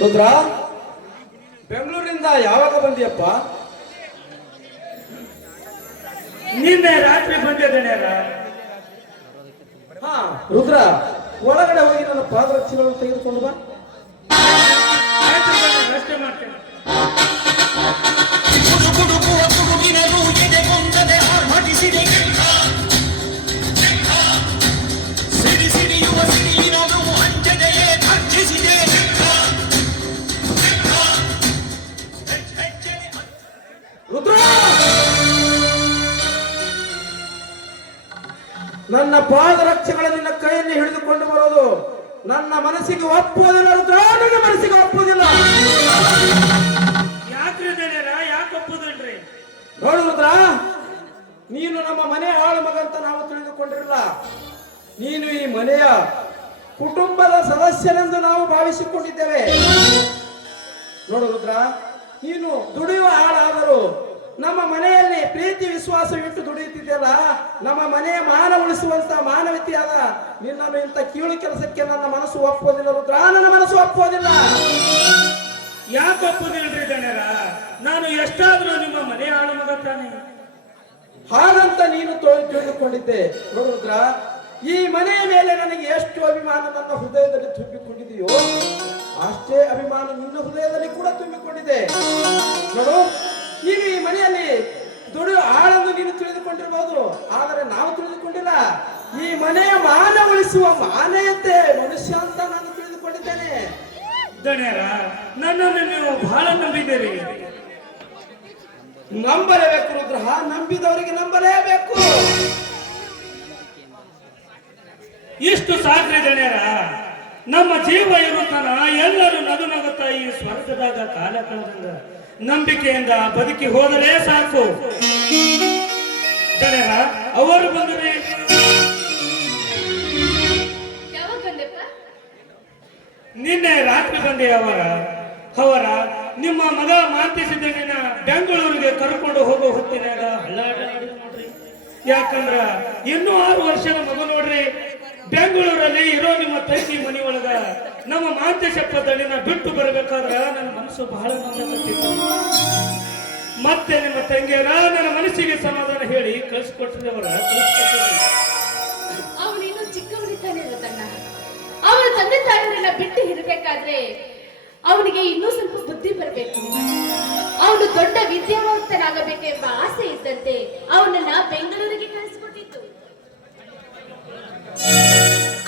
ರುದ್ರ, ಬೆಂಗಳೂರಿಂದ ಯಾವಾಗ ಬಂದಿಯಪ್ಪ? ನಿನ್ನೆ ರಾತ್ರಿ ಬಂದಿದ್ದೇನೆ. ಹಾ ರುದ್ರ, ಒಳಗಡೆ ಹೋಗಿ ನನ್ನ ಪಾದರಕ್ಷೆಗಳನ್ನು ತೆಗೆದುಕೊಂಡು ಬಾ. ಅಷ್ಟೇ ಮಾಡ್ತೇನೆ. ರುದ್ರ, ನನ್ನ ಪಾದರಕ್ಷೆಗಳ ನಿನ್ನ ಕೈಯಲ್ಲಿ ಹಿಡಿದುಕೊಂಡು ಬರೋದು ನನ್ನ ಮನಸ್ಸಿಗೆ ಒಪ್ಪುವುದಿಲ್ಲ ರುದ್ರ, ನನ್ನ ಮನಸ್ಸಿಗೆ ಒಪ್ಪುವುದಿಲ್ಲ. ಯಾಕ್ರಿ ಗೆಳೆಯರ, ಯಾಕೆ ಒಪ್ಪುದಿಲ್ರಿ? ನೋಡು ರುದ್ರ, ನೀನು ನಮ್ಮ ಮನೆ ಹಾಳು ಮಗ ಅಂತ ನಾವು ತಿಳಿದುಕೊಂಡಿರಲ್ಲ. ನೀನು ಈ ಮನೆಯ ಕುಟುಂಬದ ಸದಸ್ಯನೆಂದು ನಾವು ಭಾವಿಸಿಕೊಂಡಿದ್ದೇವೆ. ನೋಡು ರುದ್ರ, ನೀನು ದುಡಿಯುವ ಆಳಾದರೂ ನಮ್ಮ ಮನೆಯಲ್ಲಿ ಪ್ರೀತಿ ವಿಶ್ವಾಸವಿಟ್ಟು ದುಡಿಯುತ್ತಿದೆಯಲ್ಲ, ನಮ್ಮ ಮನೆಯ ಮಾನ ಉಳಿಸುವಂತ ಮಾನವತೆಯಾದ ನಿನ್ನನ್ನು ಇಂಥ ಕೀಳು ಕೆಲಸಕ್ಕೆ ನನ್ನ ಮನಸ್ಸು ಒಪ್ಪೋದಿಲ್ಲ ರುದ್ರ, ನನ್ನ ಮನಸ್ಸು ಒಪ್ಪೋದಿಲ್ಲ. ಯಾಕೆ ಒಪ್ಪುದಿಲ್ರಿ ಗೆಳೆಯರ? ನಾನು ಎಷ್ಟಾದ್ರೂ ನಿಮ್ಮ ಮನೆ ಆಳು ಮಗ ತಾನೆ. ಹಾಗಂತ ನೀನು ತಿಳಿದುಕೊಂಡಿದ್ದೆ. ನೋಡು ರುದ್ರ, ಈ ಮನೆಯ ಮೇಲೆ ನನಗೆ ಎಷ್ಟು ಅಭಿಮಾನ ನನ್ನ ಹೃದಯದಲ್ಲಿ ತುಂಬಿಕೊಂಡಿದೆಯೋ ಅಷ್ಟೇ ಅಭಿಮಾನ ನಿನ್ನ ಹೃದಯದಲ್ಲಿ ಕೂಡ ತುಂಬಿಕೊಂಡಿದೆ. ನೋಡು, ನೀನು ಈ ಮನೆಯಲ್ಲಿ ದುಡಿಯುವ ಆಳನ್ನು ನೀನು ತಿಳಿದುಕೊಂಡಿರಬಹುದು, ಆದರೆ ನಾವು ತಿಳಿದುಕೊಂಡಿಲ್ಲ. ಈ ಮನೆಯ ಮಾನ ಉಳಿಸುವ ಮಾನವತೆ ಮನುಷ್ಯ ಅಂತ ನಾನು ತಿಳಿದುಕೊಂಡಿದ್ದೇನೆ. ಗೆಳೆಯರ, ನನ್ನನ್ನು ನೀವು ಬಹಳ ನಂಬಿದ್ದೀರಿ. ನಂಬಲೇಬೇಕು ರುದ್ರ, ನಂಬಿದವರಿಗೆ ನಂಬಲೇಬೇಕು. ಇಷ್ಟು ಸಾಕ್ರಿ ಗೆಳೆಯರ. ನಮ್ಮ ಜೀವ ಇರುತ್ತಾನ ಎಲ್ಲರೂ ನಗು ನಗುತ್ತಾ ಈ ಸ್ವರ್ಗದಾಗ ಕಾಲ ಕಳೆದಂಗ ನಂಬಿಕೆಯಿಂದ ಬದುಕಿ ಹೋದರೆ ಸಾಕು. ಗೆಳೆಯರ, ಅವರು ಬಂದರೆ ನಿನ್ನೆ ರಾತ್ರಿ ಬಂದೆ. ಅವರ ನಿಮ್ಮ ಮಗ ಮಾಂತಿಸಿದ್ದಣ್ಣಿನ ಬೆಂಗಳೂರಿಗೆ ಕರ್ಕೊಂಡು ಹೋಗೋ ಹೊತ್ತಿನಾಗ ಹಳ್ಳಾಟ ನಡೆದು ನೋಡ್ರಿ. ಯಾಕಂದ್ರ ಇನ್ನೂ 6 ವರ್ಷದ ಮಗು ನೋಡ್ರಿ. ಬೆಂಗಳೂರಲ್ಲಿ ಇರೋ ನಿಮ್ಮ ತಂಗಿ ಮನಿ ಒಳಗ ನಮ್ಮ ಮಾಂತೇಶಪ್ಪ ದಣ್ಣಿನ ಬಿಟ್ಟು ಬರಬೇಕಾದ್ರ ನನ್ನ ಮನಸ್ಸು ಬಹಳ ನೋವಾಗುತ್ತಿತ್ತು. ಮತ್ತೆ ನಿಮ್ಮ ತಂಗಿಯರ ನನ್ನ ಮನಸ್ಸಿಗೆ ಸಮಾಧಾನ ಹೇಳಿ ಕಳಿಸ್ಕೊಟ್ಟಿದ್ದವರ ಅವನಿನ್ನು ಚಿಕ್ಕವನಿದ್ದಾನೆ ಇರೋದನ್ನ. ಅವನ ತಂದೆ ತಾಯಿಯರನ್ನ ಬಿಟ್ಟು ಇರಬೇಕಾದ್ರೆ ಅವನಿಗೆ ಇನ್ನೂ ಸ್ವಲ್ಪ ಬುದ್ಧಿ ಬರಬೇಕು. ಅವನು ದೊಡ್ಡ ವಿದ್ಯಾವಂತನಾಗಬೇಕೆಂಬ ಆಸೆ ಇದ್ದಂತೆ ಅವನನ್ನ ಬೆಂಗಳೂರಿಗೆ ಕಳಿಸಿಕೊಟ್ಟಿತ್ತು.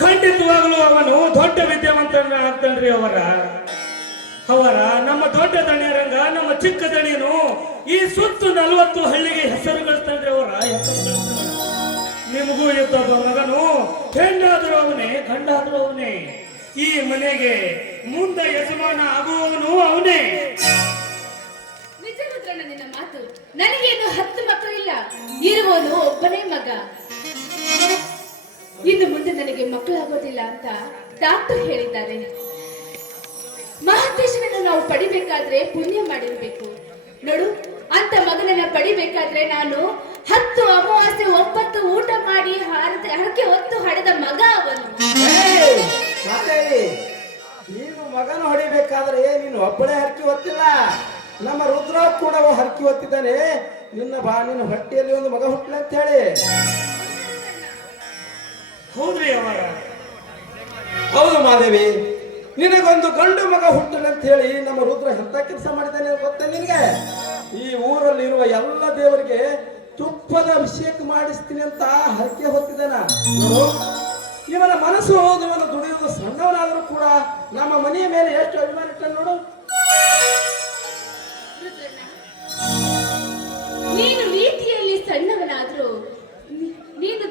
ಖಂಡಿತವಾಗಲೂ ಅವನು ದೊಡ್ಡ ವಿದ್ಯಾವಂತನ ಆಗ್ತಾನ್ರಿ. ಅವರ ನಮ್ಮ ದೊಡ್ಡ ದಣಿಯರಂಗ ನಮ್ಮ ಚಿಕ್ಕ ದಣಿಯನು ಈ ಸುತ್ತು 40 ಹಳ್ಳಿಗೆ ಹೆಸರು ಗಳಿಸ್ತಾನ್ರಿ. ಹೆಸರು ನಿಮಗೂ ಇದ್ದೊಬ್ಬ ಮಗನು, ಹೆಣ್ಣಾದರೂ ಅವನೇ, ಗಂಡಾದರೂ ಅವನೇ. ಈ ಮನೆಗೆ ಮುಂದೆ ಯಜಮಾನ ಆಗುವವನು ಅವನೇ. ನಿಜ ರುದ್ರಣ್ಣ ನಿನ್ನ ಮಾತು. ನನಗೇನು 10 ಮಕ್ಕಳು ಇಲ್ಲ, ಇರುವವನು ಒಬ್ಬನೇ ಮಗ. ಇನ್ನು ಮುಂದೆ ನನಗೆ ಮಕ್ಕಳಾಗೋದಿಲ್ಲ ಅಂತ ಡಾಕ್ಟರ್ ಹೇಳಿದ್ದಾರೆ. ಮಹಾಂತೇಶನನ್ನು ನಾವು ಪಡಿಬೇಕಾದ್ರೆ ಪುಣ್ಯ ಮಾಡಿರ್ಬೇಕು. ನೋಡು, ಅಂತ ಮಗನನ್ನ ಪಡಿಬೇಕಾದ್ರೆ ನಾನು 10 ಅಮಾವಾಸ್ಯೆ 9 ಊಟ ಮಾಡಿ ಹರಕೆ ಹೊತ್ತು ಹಡೆದ ಮಗ ಅವನು. ನೀನು ಮಗನ ಹೊಡಿಬೇಕಾದ್ರೆ ನೀನು ಒಬ್ಬಳೇ ಹರಕಿ ಹೊತ್ತಿಲ್ಲ, ನಮ್ಮ ರುದ್ರ ಕೂಡ ಹರಕಿ ಹೊತ್ತಿದ್ದಾನೆ. ನಿನ್ನ ಹೊಟ್ಟೆಯಲ್ಲಿ ಒಂದು ಮಗ ಹುಟ್ಟಲಿ ಅಂತ ಹೇಳಿ. ಹೌದ್ರಿ ಹೌದು ಮಾದೇವಿ, ನಿನಗೊಂದು ಗಂಡು ಮಗ ಹುಟ್ಟಲಿ ಅಂತ ಹೇಳಿ ನಮ್ಮ ರುದ್ರ ಎಂತ ಕೆಲಸ ಮಾಡಿದ್ದಾನೆ ಗೊತ್ತ ನಿನಗೆ? ಈ ಊರಲ್ಲಿರುವ ಎಲ್ಲ ದೇವರಿಗೆ ತುಪ್ಪದ ಅಭಿಷೇಕ ಮಾಡಿಸ್ತೀನಿ ಅಂತ ಹರಕೆ ಹೊತ್ತಿದ್ದಾನ. ಇವನ ಮನಸ್ಸು, ಇವನ ದುಡಿಯುವುದು ಸಣ್ಣವನಾದರೂ ಕೂಡ ನಮ್ಮ ಮನೆಯ ಮೇಲೆ ಎಷ್ಟು ಅಭಿಮಾನ ಇಟ್ಟ ನೋಡು. ನೀನು ನೀತಿಯಲ್ಲಿ ಸಣ್ಣವನಾದ್ರೂ ನೀನು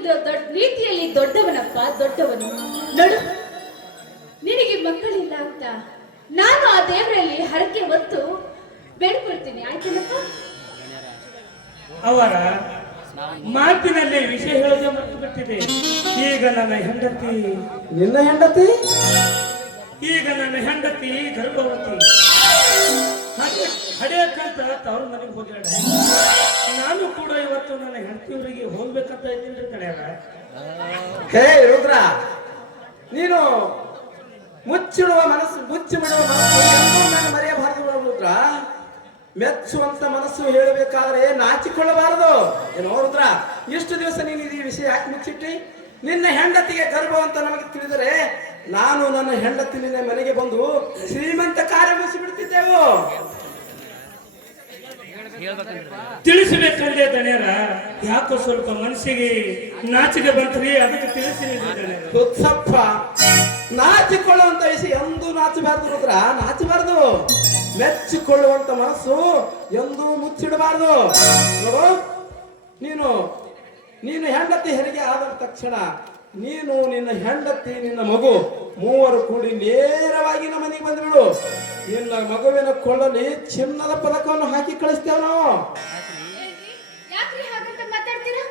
ನೀತಿಯಲ್ಲಿ ದೊಡ್ಡವನಪ್ಪ, ದೊಡ್ಡವನು. ನೋಡು, ನಿನಗೆ ಮಕ್ಕಳಿಲ್ಲ ಅಂತ ನಾನು ಆ ದೇವರಲ್ಲಿ ಹರಕೆ ಹೊತ್ತು ಬೇಡ್ಕೊಳ್ತೀನಿ, ಆಯ್ತನಪ್ಪ? ಅವರ ಮಾತಿನಲ್ಲಿ ವಿಷಯ ಹೇಳೋದು ಮರೆತು ಬಿಟ್ಟಿದೆ. ಈಗ ನನ್ನ ಹೆಂಡತಿ, ನಿನ್ನ ಹೆಂಡತಿ ಗರ್ಭವತಿ. ಹಡೆಯಕ್ಕಂತ ತವ್ರ ಮನೆಗೆ ಹೋಗ್ಯಾಳ. ನಾನು ಕೂಡ ಇವತ್ತು ನನ್ನ ಹೆಂಡತಿಯವರಿಗೆ ಹೋಗ್ಬೇಕಂತ ಇದ್ದೀನಿ ಕಣ್ಯಾರ. ಹೇ ರುದ್ರ, ನೀನು ಮುಚ್ಚಿಡುವ ಮನಸ್ಸು ಎಂದೂ ನನ್ನ ಮರೆಯಬಾರದು ರುದ್ರ. ಮೆಚ್ಚುವಂತ ಮನಸ್ಸು ಹೇಳಬೇಕಾದ್ರೆ ನಾಚಿಕೊಳ್ಳಬಾರದು. ಏನೋ ರುದ್ರ, ಇಷ್ಟು ದಿವಸ ನೀನು ಈ ವಿಷಯ ಯಾಕೆ ಮುಚ್ಚಿಟ್ಟಿ? ನಿನ್ನ ಹೆಂಡತಿಗೆ ಗರ್ಭ ಅಂತ ನಮಗೆ ತಿಳಿದರೆ ನಾನು ನನ್ನ ಹೆಂಡತಿ ನಿನ್ನ ಮನೆಗೆ ಬಂದು ಶ್ರೀಮಂತ ಕಾರ್ಯ ಮುಗಿಸಿಬಿಡ್ತಿದ್ದೆವು. ತಿಳಿಸಬೇಕಂದ್ರೆ ದಣ್ಯರ, ಯಾಕೋ ಸ್ವಲ್ಪ ಮನಸ್ಸಿಗೆ ನಾಚಿಕೆ ಬಂತ್ರಿ, ಅದಕ್ಕೆ ತಿಳಿಸಿ ಹುಚ್ಚಪ್ಪ, ನಾಚಿಕೊಳ್ಳುವಂತ ವಿಷಯ ಎಂದೂ ನಾಚಬಾರ್ದು ರುದ್ರ, ನಾಚಬಾರ್ದು. ಮೆಚ್ಚಿಕೊಳ್ಳುವಂತ ಮನಸ್ಸು ಎಂದೂ ಮುಚ್ಚಿಡಬಾರ್ದು. ನೋಡು, ನೀನು ಹೆಂಡತಿ ಹೆರಿಗೆ ಆದ ತಕ್ಷಣ ನೀನು, ನಿನ್ನ ಹೆಂಡತಿ, ನಿನ್ನ ಮಗು ಮೂವರು ಕೂಡಿ ನೇರವಾಗಿ ನಮ್ಮ ಮನೆಗೆ ಬಂದ್ಬಿಡು. ನಿನ್ನ ಮಗುವಿನ ಕೊಳ್ಳಲಿ ಚಿನ್ನದ ಪದಕವನ್ನು ಹಾಕಿ ಕಳಿಸ್ತೇವೆ ನಾವು. ಯಾಕ್ರಿ ಹಾಗಂತ ಮಾತಾಡ್ತೀರಾ?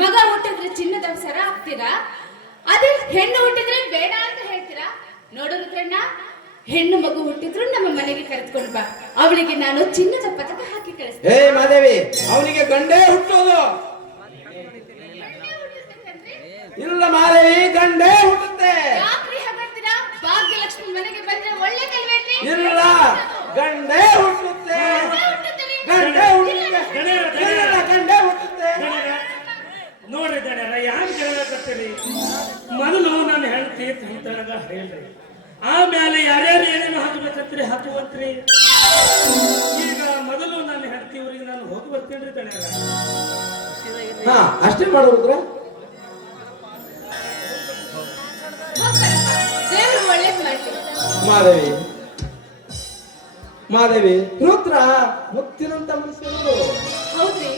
ಮಗ ಹುಟ್ಟಿದ್ರೆ ಚಿನ್ನದ ಸರ ಹಾಕ್ತೀರಾ, ಅದೇ ಹೆಣ್ಣು ಹುಟ್ಟಿದ್ರೆ ಬೇಡ ಅಂತ ಹೇಳ್ತೀರಾ? ನೋಡು ರುದ್ರಣ್ಣ, ಹೆಣ್ಣು ಮಗು ಹುಟ್ಟಿದ್ರು ನಮ್ಮ ಮನೆಗೆ ಕರೆದುಕೊಂಡು ಬಾ, ಅವಳಿಗೆ ನಾನು ಚಿನ್ನದ ಪದಕ ಹಾಕಿ ಕಳಿಸ್ತೇನೆ. ಏ ಮಾದೇವಿ, ಅವನಿಗೆ ಗಂಡೇ ಹುಟ್ಟೋದು ಇಲ್ಲ ಮಾದೇವಿ, ಗಂಡೇ ಹುಟ್ಟುತ್ತೆ. ಯಾಕ್ರಿ ಹಾಗಂತೀರಾ? ಭಾಗ್ಯಲಕ್ಷ್ಮಿ ಮನೆಗೆ ಬಂದ್ರೆ ಒಳ್ಳೆ ಕಲ್ವೇನ್ರಿ? ಇಲ್ಲ, ಗಂಡೇ ಹುಟ್ಟುತ್ತೆ, ಗಂಡೇ ಹುಟ್ಟುತ್ತೆ, ಗಂಡೇ ಹುಟ್ಟುತ್ತೆ. ನೋಡ್ರಿ ದಣ್ಯರ, ಯಾಕೆ ಹೇಳಕತ್ತೀರಿ? ಮೊದಲು ನನ್ನ ಹೆಂಡತಿ ತಂತನಗ ಹೇಳ್ರಿ, ಆಮೇಲೆ ಯಾರ್ಯಾರು ಏನೇನು ಹಾಕಬೇಕಂತ್ರಿ ಹಾಕುವಂತ್ರಿ. ಈಗ ಮೊದಲು ನನ್ನ ಹೆಂಡತಿ ಊರಿಗೆ ನಾನು ಹೋಗಿ ಬರ್ತೀನಿ ದಣ್ಯರ. ಹಾ, ಅಷ್ಟೇ ಮಾಡೋದ್ರ. ದೇವರು ಒಳ್ಳೇದ್ ಮಾಡ್ಲಿ. ಮಾದೇವಿ, ರುದ್ರ ಮುತ್ತಿನಂತ ಮನುಷ್ಯರು. ಹೌದ್ರಿ,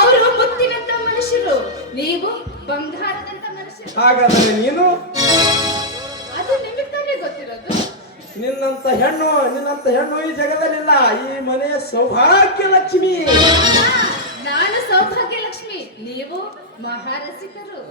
ಅವರು ಮುತ್ತಿನಂತ ಮನುಷ್ಯರು, ನೀವು ಬಂಗಾರದಂತ ಮನುಷ್ಯರು. ಹಾಗಾದರೆ ನೀನು? ಅದು ನಿಮಗೆ ತಾನೇ ಗೊತ್ತಿರೋದು. ನಿನ್ನಂತ ಹೆಣ್ಣು ಈ ಜಗದಲ್ಲಿಲ್ಲ. ಈ ಮನೆಯ ಸೌಭಾಗ್ಯ ಲಕ್ಷ್ಮಿ. ನಾನು ಸೌಭಾಗ್ಯ ಲಕ್ಷ್ಮಿ, ನೀವು ಮಹಾರಸಿಕರು.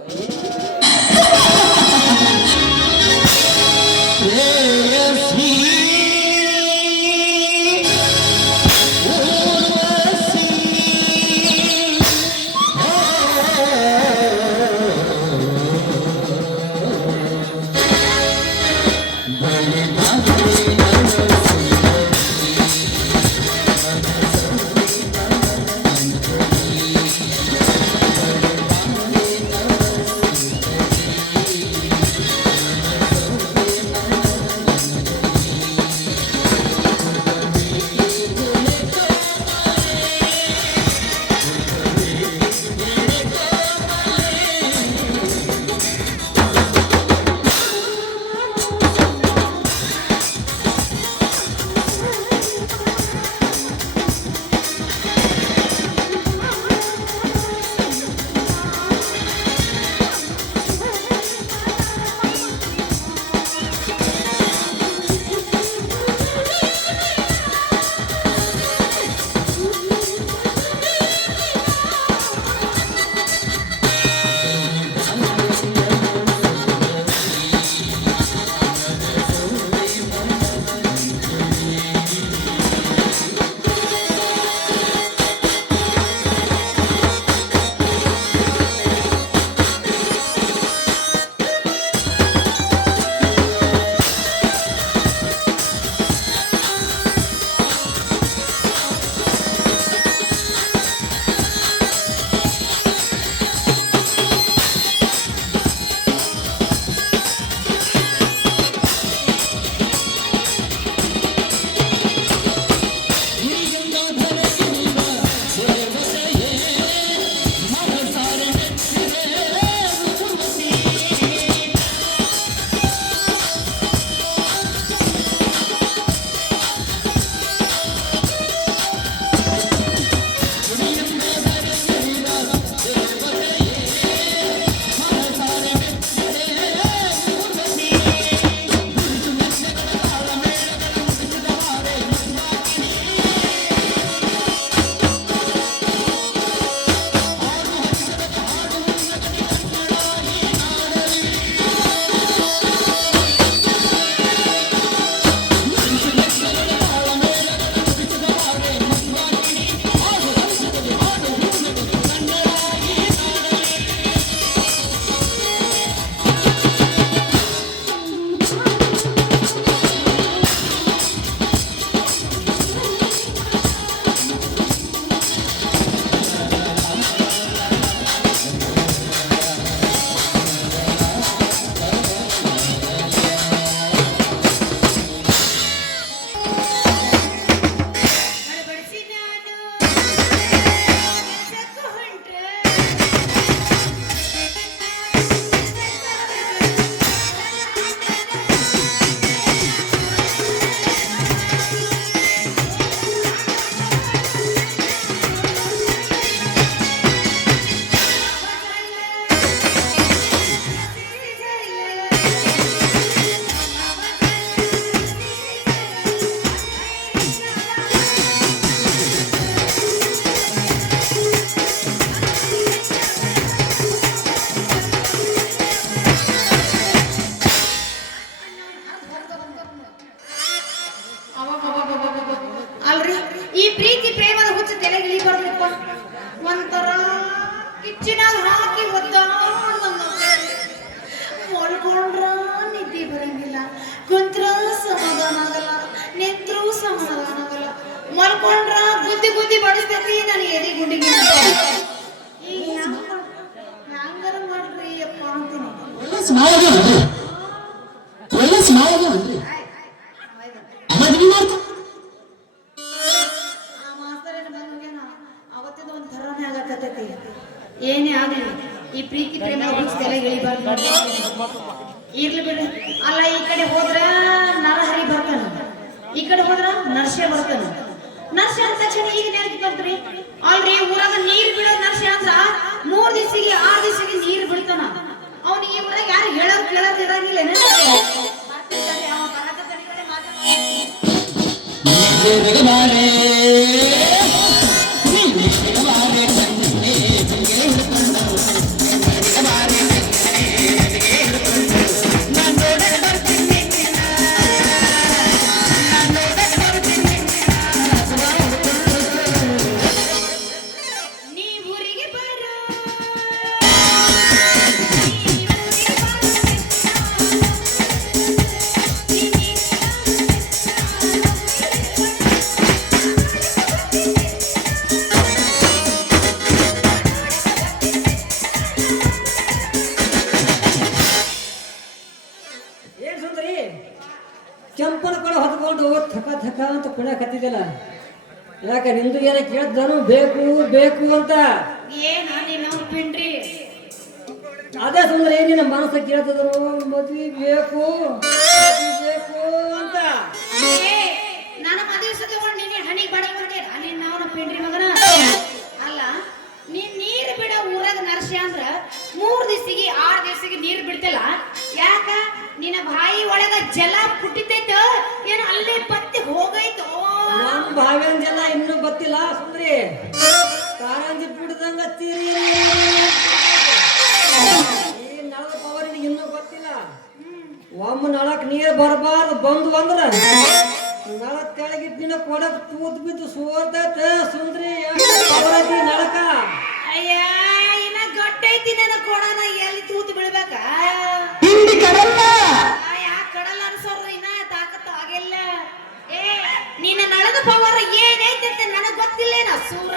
ಮಲ್ಕೊಂಡ್ರ ಬುದ್ಧಿ ಬುದ್ಧಿ ಬಡಿಸ್ತೈತಿ ನಾನು ಎದಿ ಗುಂಡಿಗೆ ಈಗ ಹ್ಯಾಂಗಾರ ಮಾಡ್ರಿ ಅಪ್ಪ ಅಂತೀನಿ ಒಳ್ಳೆ ಸ್ನಾಯಗೇನ್ರಿ ಒಳ್ಳೆ ಸ್ನಾಯಗೇನ್ರಿ ಮದ್ವಿ ಮಾಡ್ಕೊ ಆ ಮಾಸ್ತರೇನ ಬಂದೋಗ್ಯಾನ ಅವತ್ತಿಂದ ಒಂದ್ ಥರನೇ ಆಗಕತ್ತೈತಿ ಏನೇ ಆಗಲಿ ಈ ಪ್ರೀತಿ ಪ್ರೇಮ ಬುಕ್ಸ್ಗೆಲ್ಲ ಇಳಿಬಾರ್ದು ಇರ್ಲಿ ಬಿಡ್ರಿ ಅಲ್ಲ ಈ ಕಡೆ ಹೋದ್ರ ನರಹರಿ ಬರ್ತಾನ ಈ ಕಡೆ ಹೋದ್ರ ನರ್ಸೆ ಬರ್ತಾನ ನರ್ಸೆ ಅಂದ ತಕ್ಷಣ ಈಗ ನೆನಪು ಬರ್ತ್ರಿ ಅಲ್ರಿ ಊರಾಗ ನೀರ್ ಬಿಡೋದ್ ನರ್ಸೆ ಅಂದ್ರ 3 ದಿವಸಿಗೆ 6 ದಿವಸಿಗೆ ನೀರ್ ಬಿಡ್ತಾನ ಅವ್ನು ಈ ಊರಾಗ ಯಾರು ಹೇಳೋರ್ ಕೇಳೋದ್ ಇರಂಗಿಲ್ಲ ಏನ್ ಸುಂದರಿ ಕೆಂಪನ ಕೊಡ ಹೊತ್ಕೊಂಡು ಥಕ ಥಕ ಅಂತ ಕುಣ್ಯಾಕತ್ತಿದ್ದಿಲ್ಲ ಯಾಕ ನಿಂದು ಏನ ಕೇಳ್ತಾನು ಬೇಕು ಬೇಕು ಅಂತ ಏನ ನೀನು ಪಿಂಡ್ರಿ ಅದೇ ಸುಂದರಿ ನಿನ್ನ ಮನಸ್ಸ ಕೇಳ್ತದ್ರು ಮದ್ವಿ ಬೇಕು ಅಂತ ನನ್ನ ಮದುವೆ ಸತ್ಕೊಂಡು ನೀನೇ ಹಣಿಗೆ ಬಡಿ ಬಂದೆ ನೀನ್ ನಾವು ಪಿಂಡ್ರಿ ಮಗನ ಅಲ್ಲ ನೀನ್ ನೀರ್ ಬಿಡ ಊರಾಗ ನರ್ಸಿ ಅಂದ್ರ 3 ದಿವಸಿಗೆ 6 ದಿವಸಿಗೆ ನೀರ್ ಬಿಡ್ತಿಲ್ಲ ಯಾಕ ನಿನ್ನ ಬಾಯಿ ಒಳಗ ಜಲ ಪುಟ್ಟಿತೈತ ಏನ್ ಅಲ್ಲೇ ಪತ್ತಿ ಹೋಗೈತೋ ನಮ್ ಭಾಗನ್ ಜನ ಇನ್ನೂ ಗೊತ್ತಿಲ್ಲ ಸುಂದರಿ ಕಾರಂಜಿ ಬಿಡ್ದಂಗ ತೀರಿ ಈ ನಳದ ಪವರ್ ಇನ್ನೂ ಗೊತ್ತಿಲ್ಲ ಒಮ್ಮ ನಳಕ್ ನೀರ್ ಬರಬಾರ್ದು ಬಂದು ಅಂದ್ರ ನಳ ಕೆಳಗಿಟ್ಟಿನ ಕೊಡಕ್ ತೂತ್ ಬಿದ್ದು ಸೋರ್ತೈತ ಸುಂದ್ರಿ ಪವರದಿ ನಳಕ ಅಯ್ಯ ಇನ್ನ ಗಟ್ಟೈತಿ ನನ್ನ ಕೊಡನ ಎಲ್ಲಿ ತೂತು ಬೀಳ್ಬೇಕ ಯಾಕೆ ಕಡಲ್ಲ ಅನ್ಸೋರ್ರ ಇನ್ನ ತಾಕತ್ತು ಆಗಿಲ್ಲ ಏ ನಿನ್ನ ನಳದ ಪವರ್ ಏನೈತೆ ಅಂತ ನನಗ್ ಗೊತ್ತಿಲ್ಲೇನ ಸೂರ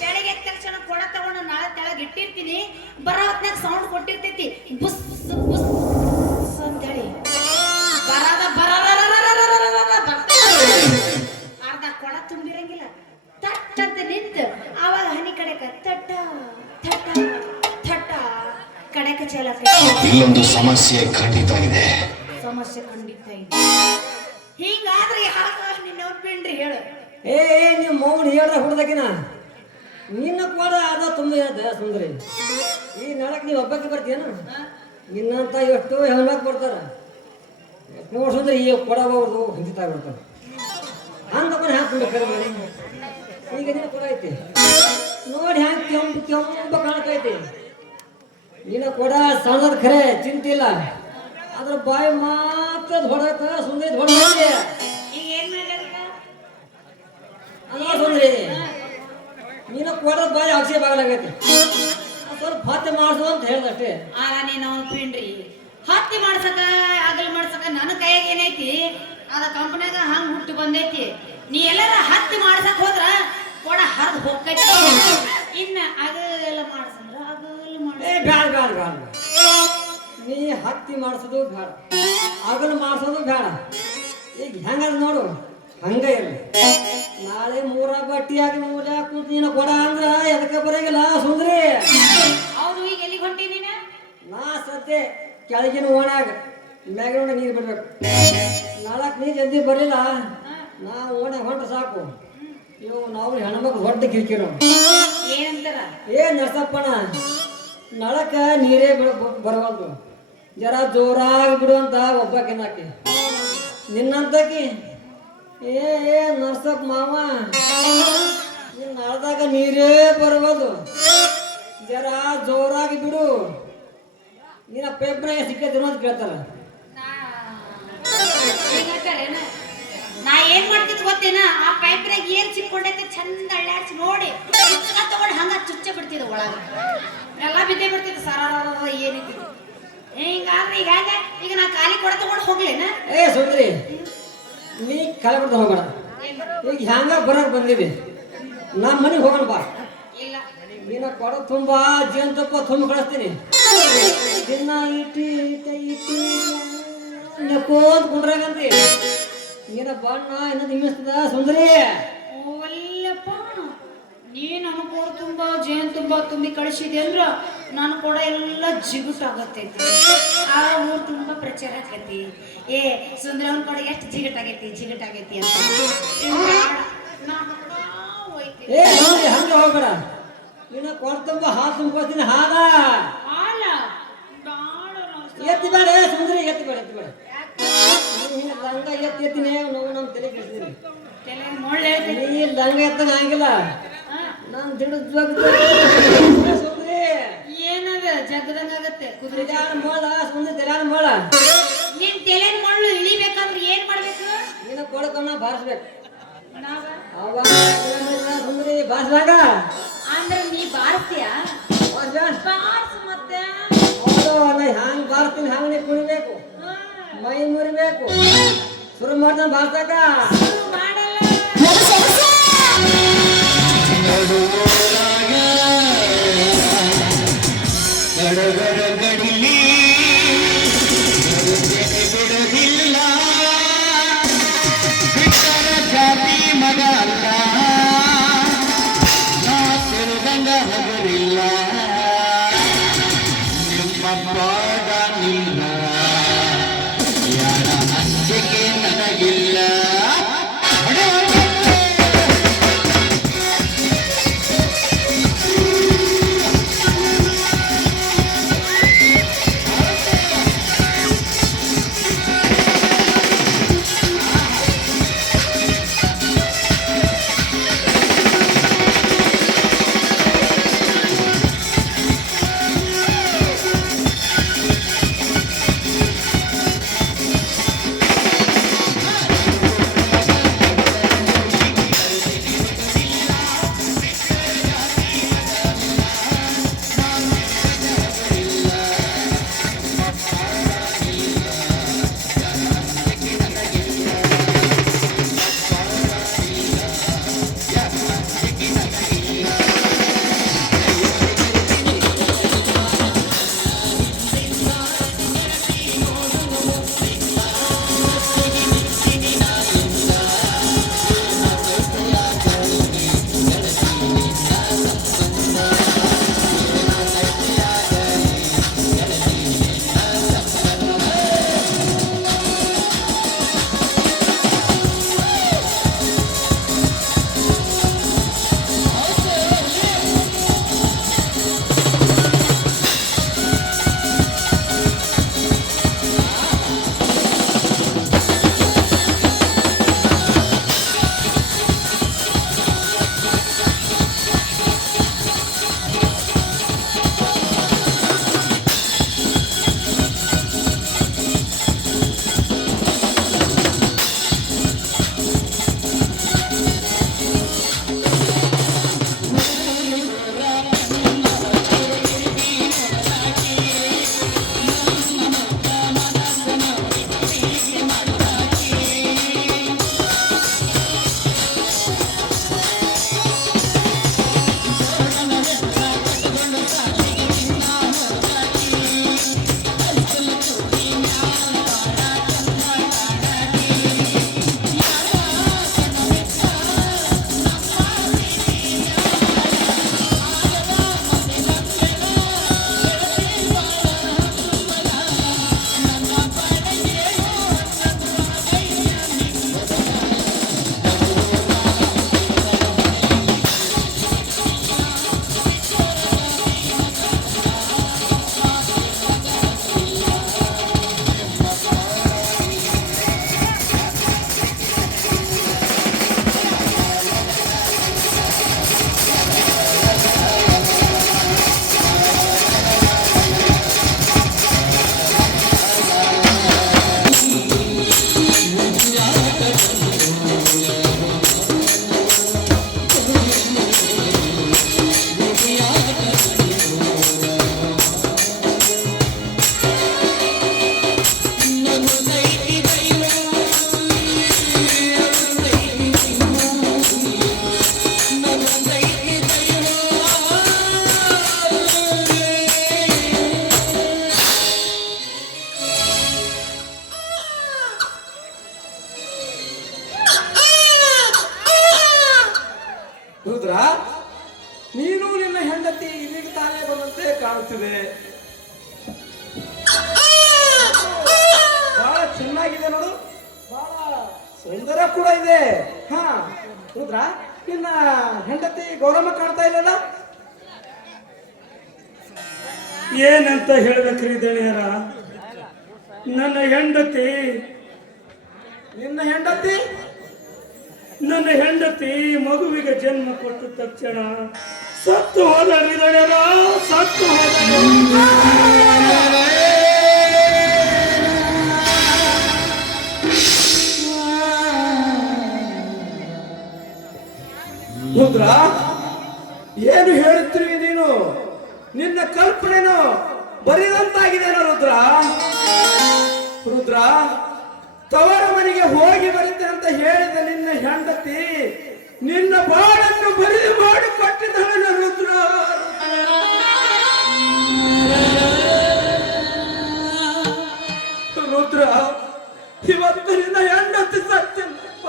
ಬೆಳಗ್ಗೆ ಎದ್ದ ತಕ್ಷಣ ಕೊಡ ತಗೊಂಡು ನಳ ತೆಳಗ್ ಇಟ್ಟಿರ್ತೀನಿ ಬರೋ ಹೊತ್ನಾಗ ಸೌಂಡ್ ಕೊಟ್ಟಿರ್ತೈತಿ ಬುಸ್ ಬುಸ್ ಅಂತೇಳಿ ಬರದ ಅರ್ಧ ಕೊಡ ತುಂಬಿರಂಗಿಲ್ಲ ತಟ್ ಅಂತ ನಿಂತು ಆವಾಗ ಹನಿ ಕಡೆಕ ತಟ್ಟ ತಟ್ಟ ತಟ್ಟ ಕಡೆಕ ಚಲ ಇಲ್ಲೊಂದು ಸಮಸ್ಯೆ ಖಂಡಿತ ಇದೆ ಸಮಸ್ಯೆ ಖಂಡಿತ ಇದೆ ಹಿಂಗಾದ್ರೆ ಯಾಕ ನಿನ್ನ ಪಿಂಡ್ರಿ ಹೇಳು ಏ ನೀವು ಮೌನ್ ಹೇಳ್ದ ಹುಡ್ದಕಿನ ನಿನ್ನ ಕೊಡ ಅದ ತುಂಬ ಹೇಳ್ದ ಸುಂದರಿ ಈ ನಳಕ್ ನೀವು ಹಬ್ಬಕ್ಕೆ ಬರ್ತೀಯನ ನಿನ್ನಂತ ಎಷ್ಟು ಹೆಣ್ಮಕ್ ಬರ್ತಾರ ನೋಡ್ ಸುಂದರಿ ಈ ಕೊಡ ಅವ್ರದು ಹಿಂದಿತಾ ಬಿಡ್ತಾರ ಹಂಗ ತಗೊಂಡು ಹ್ಯಾಂಗ ಈಗ ನಿನ್ನ ಕೊಡ ಐತಿ ನೋಡಿ ಹ್ಯಾಂಗ ಕೆಂಪ ಕಾಣ್ತೈತಿ ನಿನ್ನ ಕೊಡ ಸಣ್ಣದ ಖರೆ ಚಿಂತಿಲ್ಲ ಅದ್ರ ಬಾಯಿ ಮಾತ್ರ ಹೊಡತ ಸುಂದರಿ ಹೊಡೆದ ಈಗ ಏನ್ ಮಾಡ್ಯಾರ ಅಲ್ಲ ಸುಂದರಿ ನೀನು ಕೊಡ ಬಾಯಿ ಅಕ್ಷಯ ಬಾಗಲಾಗೈತಿ ಸ್ವಲ್ಪ ಹತ್ಯೆ ಮಾಡಿಸು ಅಂತ ಹೇಳ್ದಷ್ಟೇ ಆರ ನೀನ್ ಅವ್ನ ಪಿಂಡ್ರಿ ಹತ್ತಿ ಮಾಡ್ಸಕ ಆಗಲ್ ಮಾಡ್ಸಕ ನನ್ನ ಕೈಯಾಗ ಏನೈತಿ ಅದ ಕಂಪನ್ಯಾಗ ಹಂಗ್ ಹುಟ್ಟು ಬಂದೈತಿ ನೀ ಎಲ್ಲಾರ ಹತ್ತಿ ಮಾಡ್ಸಕ್ ಹೋದ್ರ ಕೊಡ ಹರಿದು ಹೋಗ್ತೈತಿ ಇನ್ನ ಅಗಲ ಮಾಡ್ಸಂದ್ರ ಅಗಲ ಏ ಬ್ಯಾಡ ಬ್ಯಾಡ ಬ್ಯಾಡ ನೀ ಹತ್ತಿ ಮಾಡಿಸೋದು ಬೇಡ ಆಗಲು ಮಾಡಿಸೋದು ಬೇಡ ಈಗ ಹೆಂಗದ ನೋಡು ಹಂಗ ಇರಲಿ ನಾಳೆ ಮೂರ ಬಟ್ಟಿಯಾಗಿ ಮೂಲ ಕೂತ್ ನೀನು ಕೊಡ ಅಂದ್ರ ಎದಕ್ಕೆ ಬರಂಗಿಲ್ಲ ಸುಂದ್ರಿ ಅವ್ನು ಈಗ ಎಲ್ಲಿಗೆ ಹೊಂಟಿ ನೀನ ನಾ ಸದ್ಯ ಕೆಳಗಿನ ಓಣ್ಯಾಗ ಮ್ಯಾಗಿನ ನೀರು ಬಿಡ್ಬೇಕು ನಾಳಕ್ ನೀರು ಜಲ್ದಿ ಬರಲಿಲ್ಲ ನಾ ಓಣ್ಯಾಗ ಹೊಂಟ್ರೆ ಸಾಕು ಇವು ನಾವು ಹೆಣ್ಮಕ್ಳು ಹೊಟ್ಟೆ ಕಿರಿಕಿರು ಏನಂತಾರ ಏ ನರ್ಸಪ್ಪಣ ನಳಕ ನೀರೇ ಬರವಲ್ದು ಜರ ಜೋರಾಗಿ ಬಿಡುವಂತ ಒಬ್ಬಾಕಿನಾಕಿ ನಿನ್ನಂತಕಿ ಏ ನರ್ಸಪ್ಪ ಮಾವ ನಿನ್ನ ನಳದಾಗ ನೀರೇ ಬರವಲ್ದು ಜರ ಜೋರಾಗಿ ಬಿಡು ನಿನ್ನ ಪೇಪ್ರಾಗ ಸಿಕ್ಕೈತಿ ಅಂತ ಕೇಳ್ತಾರ ನಾ ಏನ್ ಮಾಡ್ತಿದ್ ಗೊತ್ತೇನ ಆ ಪೈಪ್ನಾಗ ಏನ್ ಸಿಕ್ಕೊಂಡೈತೆ ಚಂದ ಅಳ್ಳಾಡ್ಸಿ ನೋಡಿ ತಗೊಂಡು ಹಂಗ ಚುಚ್ಚ ಬಿಡ್ತಿದ ಒಳಗ ಎಲ್ಲ ಬಿದ್ದೆ ಬಿಡ್ತಿದ್ದ ಸರ ಏನಿತ್ತು ಹಿಂಗಾದ್ರೆ ಈಗ ನಾ ಖಾಲಿ ಕೊಡ ತಗೊಂಡು ಹೋಗ್ಲೇನ ಏ ಸುಂದ್ರಿ ನೀ ಕಳೆ ಬಿಡ್ತಾ ಹೋಗೋಣ. ಈಗ ಹ್ಯಾಂಗ ಬರಕ್ ಬಂದಿವಿ, ನಮ್ಮ ಮನೆಗೆ ಹೋಗೋಣ ಬಾ. ಇಲ್ಲ ನೀನ ಕೊಡೋ ತುಂಬಾ ಜೇನುತುಪ್ಪ ತುಂಬ ಕಳಿಸ್ತೀನಿ. ದಿನ ಇಟ್ಟಿ ನೆಕ್ಕೋಂತ ಕುಂಡ್ರಾಗಂತಿ. ನೀನ ಬಣ್ಣ ಇನ್ನೂ ನಿಮ್ಮಿಸ್ತದ ಸುಂದರಿ. ಒಲ್ಲಪ್ಪ, ನೀನು ನನ್ನ ಕೂಡ ತುಂಬ ಜೇನು ತುಂಬ ತುಂಬಿ ಕಳಿಸಿದೆ ಅಂದ್ರ ನಾನು ಕೂಡ ಎಲ್ಲ ಜಿಗುಟಾಗತ್ತೈತಿ. ಆ ಊರು ತುಂಬ ಪ್ರಚಾರ ಆಕೈತಿ. ಏ ಸುಂದರ ಅವ್ನ ಕೂಡ ಎಷ್ಟು ಜಿಗಟಾಗೈತಿ ಅಂತ ಏ ನೋಡಿ ಹಂಗೆ ಹೋಗ್ಬೇಡ. ನೀನ ಕೊಡ ತುಂಬ ಹಾಲು ತುಂಬ್ಕೊಳ್ತೀನಿ. ಹಾಲ ಹಾಲ ಎತ್ತಿ ಬೇಡ ಸುಂದರಿ, ಎತ್ತಿ ಬೇಡ. ಲಂಗ ಎತ್ತೀನಿ ನಾವು ನಮ್ಮ ತಲೆ ಕೆಡ್ತೀನಿ. ನೀ ಲಂಗ ಎತ್ತಂಗ ಹಂಗಿಲ್ಲ, ನಾನು ಸುಂದ್ರಿ ಏನದ ಜಗದಂಗ ಆಗತ್ತೆ. ಕುದುರೆ ಮೊಳ ಸುಂದ್ರಿ ತೆಲಾನ ಮೊಳ. ನಿನ್ ತಲೆನ ಮಣ್ಣು ಇಳಿಬೇಕಂದ್ರೆ ಏನ್ ಮಾಡ್ಬೇಕು? ನೀನು ಕೊಡಕನ್ನ ಬಾರಿಸ್ಬೇಕು. ನಾವ ಅವಾಗ ಸುಂದ್ರಿ ಬಾರಿಸಿದಾಗ ಅಂದ್ರೆ ನೀ ಬಾರಿಸ್ತೀಯ? ಬಾರ್ಸು ಮತ್ತೆ. ಹೌದು, ನಾ ಹ್ಯಾಂಗ ಬಾರಿಸ್ತೀನಿ ಹಂಗ ನೀ ಕುಣಿಬೇಕು, ಮೈ ಮುರಿಬೇಕು. ಶುರು ಮಾಡ್ತಾನೆ ಬಾರ್ಸಾಕ. ಮಾಡಲ್ಲ. ಗಡಿಲಿ ಬಿಡುವುದಿಲ್ಲ, ಬಿಟ್ಟರ ಜಾತಿ ಮಗ ಅಲ್ಲ, ನಾ ತಿರುಗಂಗ ಹಗರಿಲ್ಲ, ನಿಮ್ಮ ಪಾದ ನಿಲ್ಲ, ಯಾರ ಅಂಜಿಕೆ ನನಗಿಲ್ಲ. ರುದ್ರ, ನೀನು ನಿನ್ನ ಹೆಂಡತಿ ಇಲ್ಲಿಗೆ ತಾನೇ ಬಂದಂತೆ ಕಾಣುತ್ತಿದೆ. ಬಹಳ ಚೆನ್ನಾಗಿದೆ ನೋಡು, ಬಹಳ ಸುಂದರ ಕೂಡ ಇದೆ. ಹಾ ರುದ್ರ, ನಿನ್ನ ಹೆಂಡತಿ ಗೌರಮ್ಮ ಕಾಣ್ತಾ ಇಲ್ಲಲ್ಲ? ಏನಂತ ಹೇಳ್ಬೇಕ್ರಿ ದಣಿಯರ, ನನ್ನ ಹೆಂಡತಿ ನಿನ್ನ ಹೆಂಡತಿ ಮಗುವಿಗೆ ಜನ್ಮ ಕೊಟ್ಟ ತಕ್ಷಣ ಸತ್ತು ಹೋದರಿ ದಣಿಯರ, ಸತ್ತು ಹೋದರು. ರುದ್ರ, ಏನು ಹೇಳುತ್ತೀವಿ ನೀನು? ನಿನ್ನ ಕಲ್ಪನೆನು ಬರಿದಂತಾಗಿದೆನೋ ರುದ್ರ. ರುದ್ರ, ತವರ ಮನೆಗೆ ಹೋಗಿ ಬರುತ್ತೆ ಅಂತ ಹೇಳಿದ ನಿನ್ನ ಹೆಂಡತಿ ನಿನ್ನ ಬಾಳನ್ನು ಬರಿದು ಮಾಡಿ ಕೊಟ್ಟಿದ್ದಾಳೆ ರುದ್ರ. ರುದ್ರ, ಇವತ್ತು ನಿನ್ನ ಹೆಂಡತಿ ಸತ್ಯನಪ್ಪ,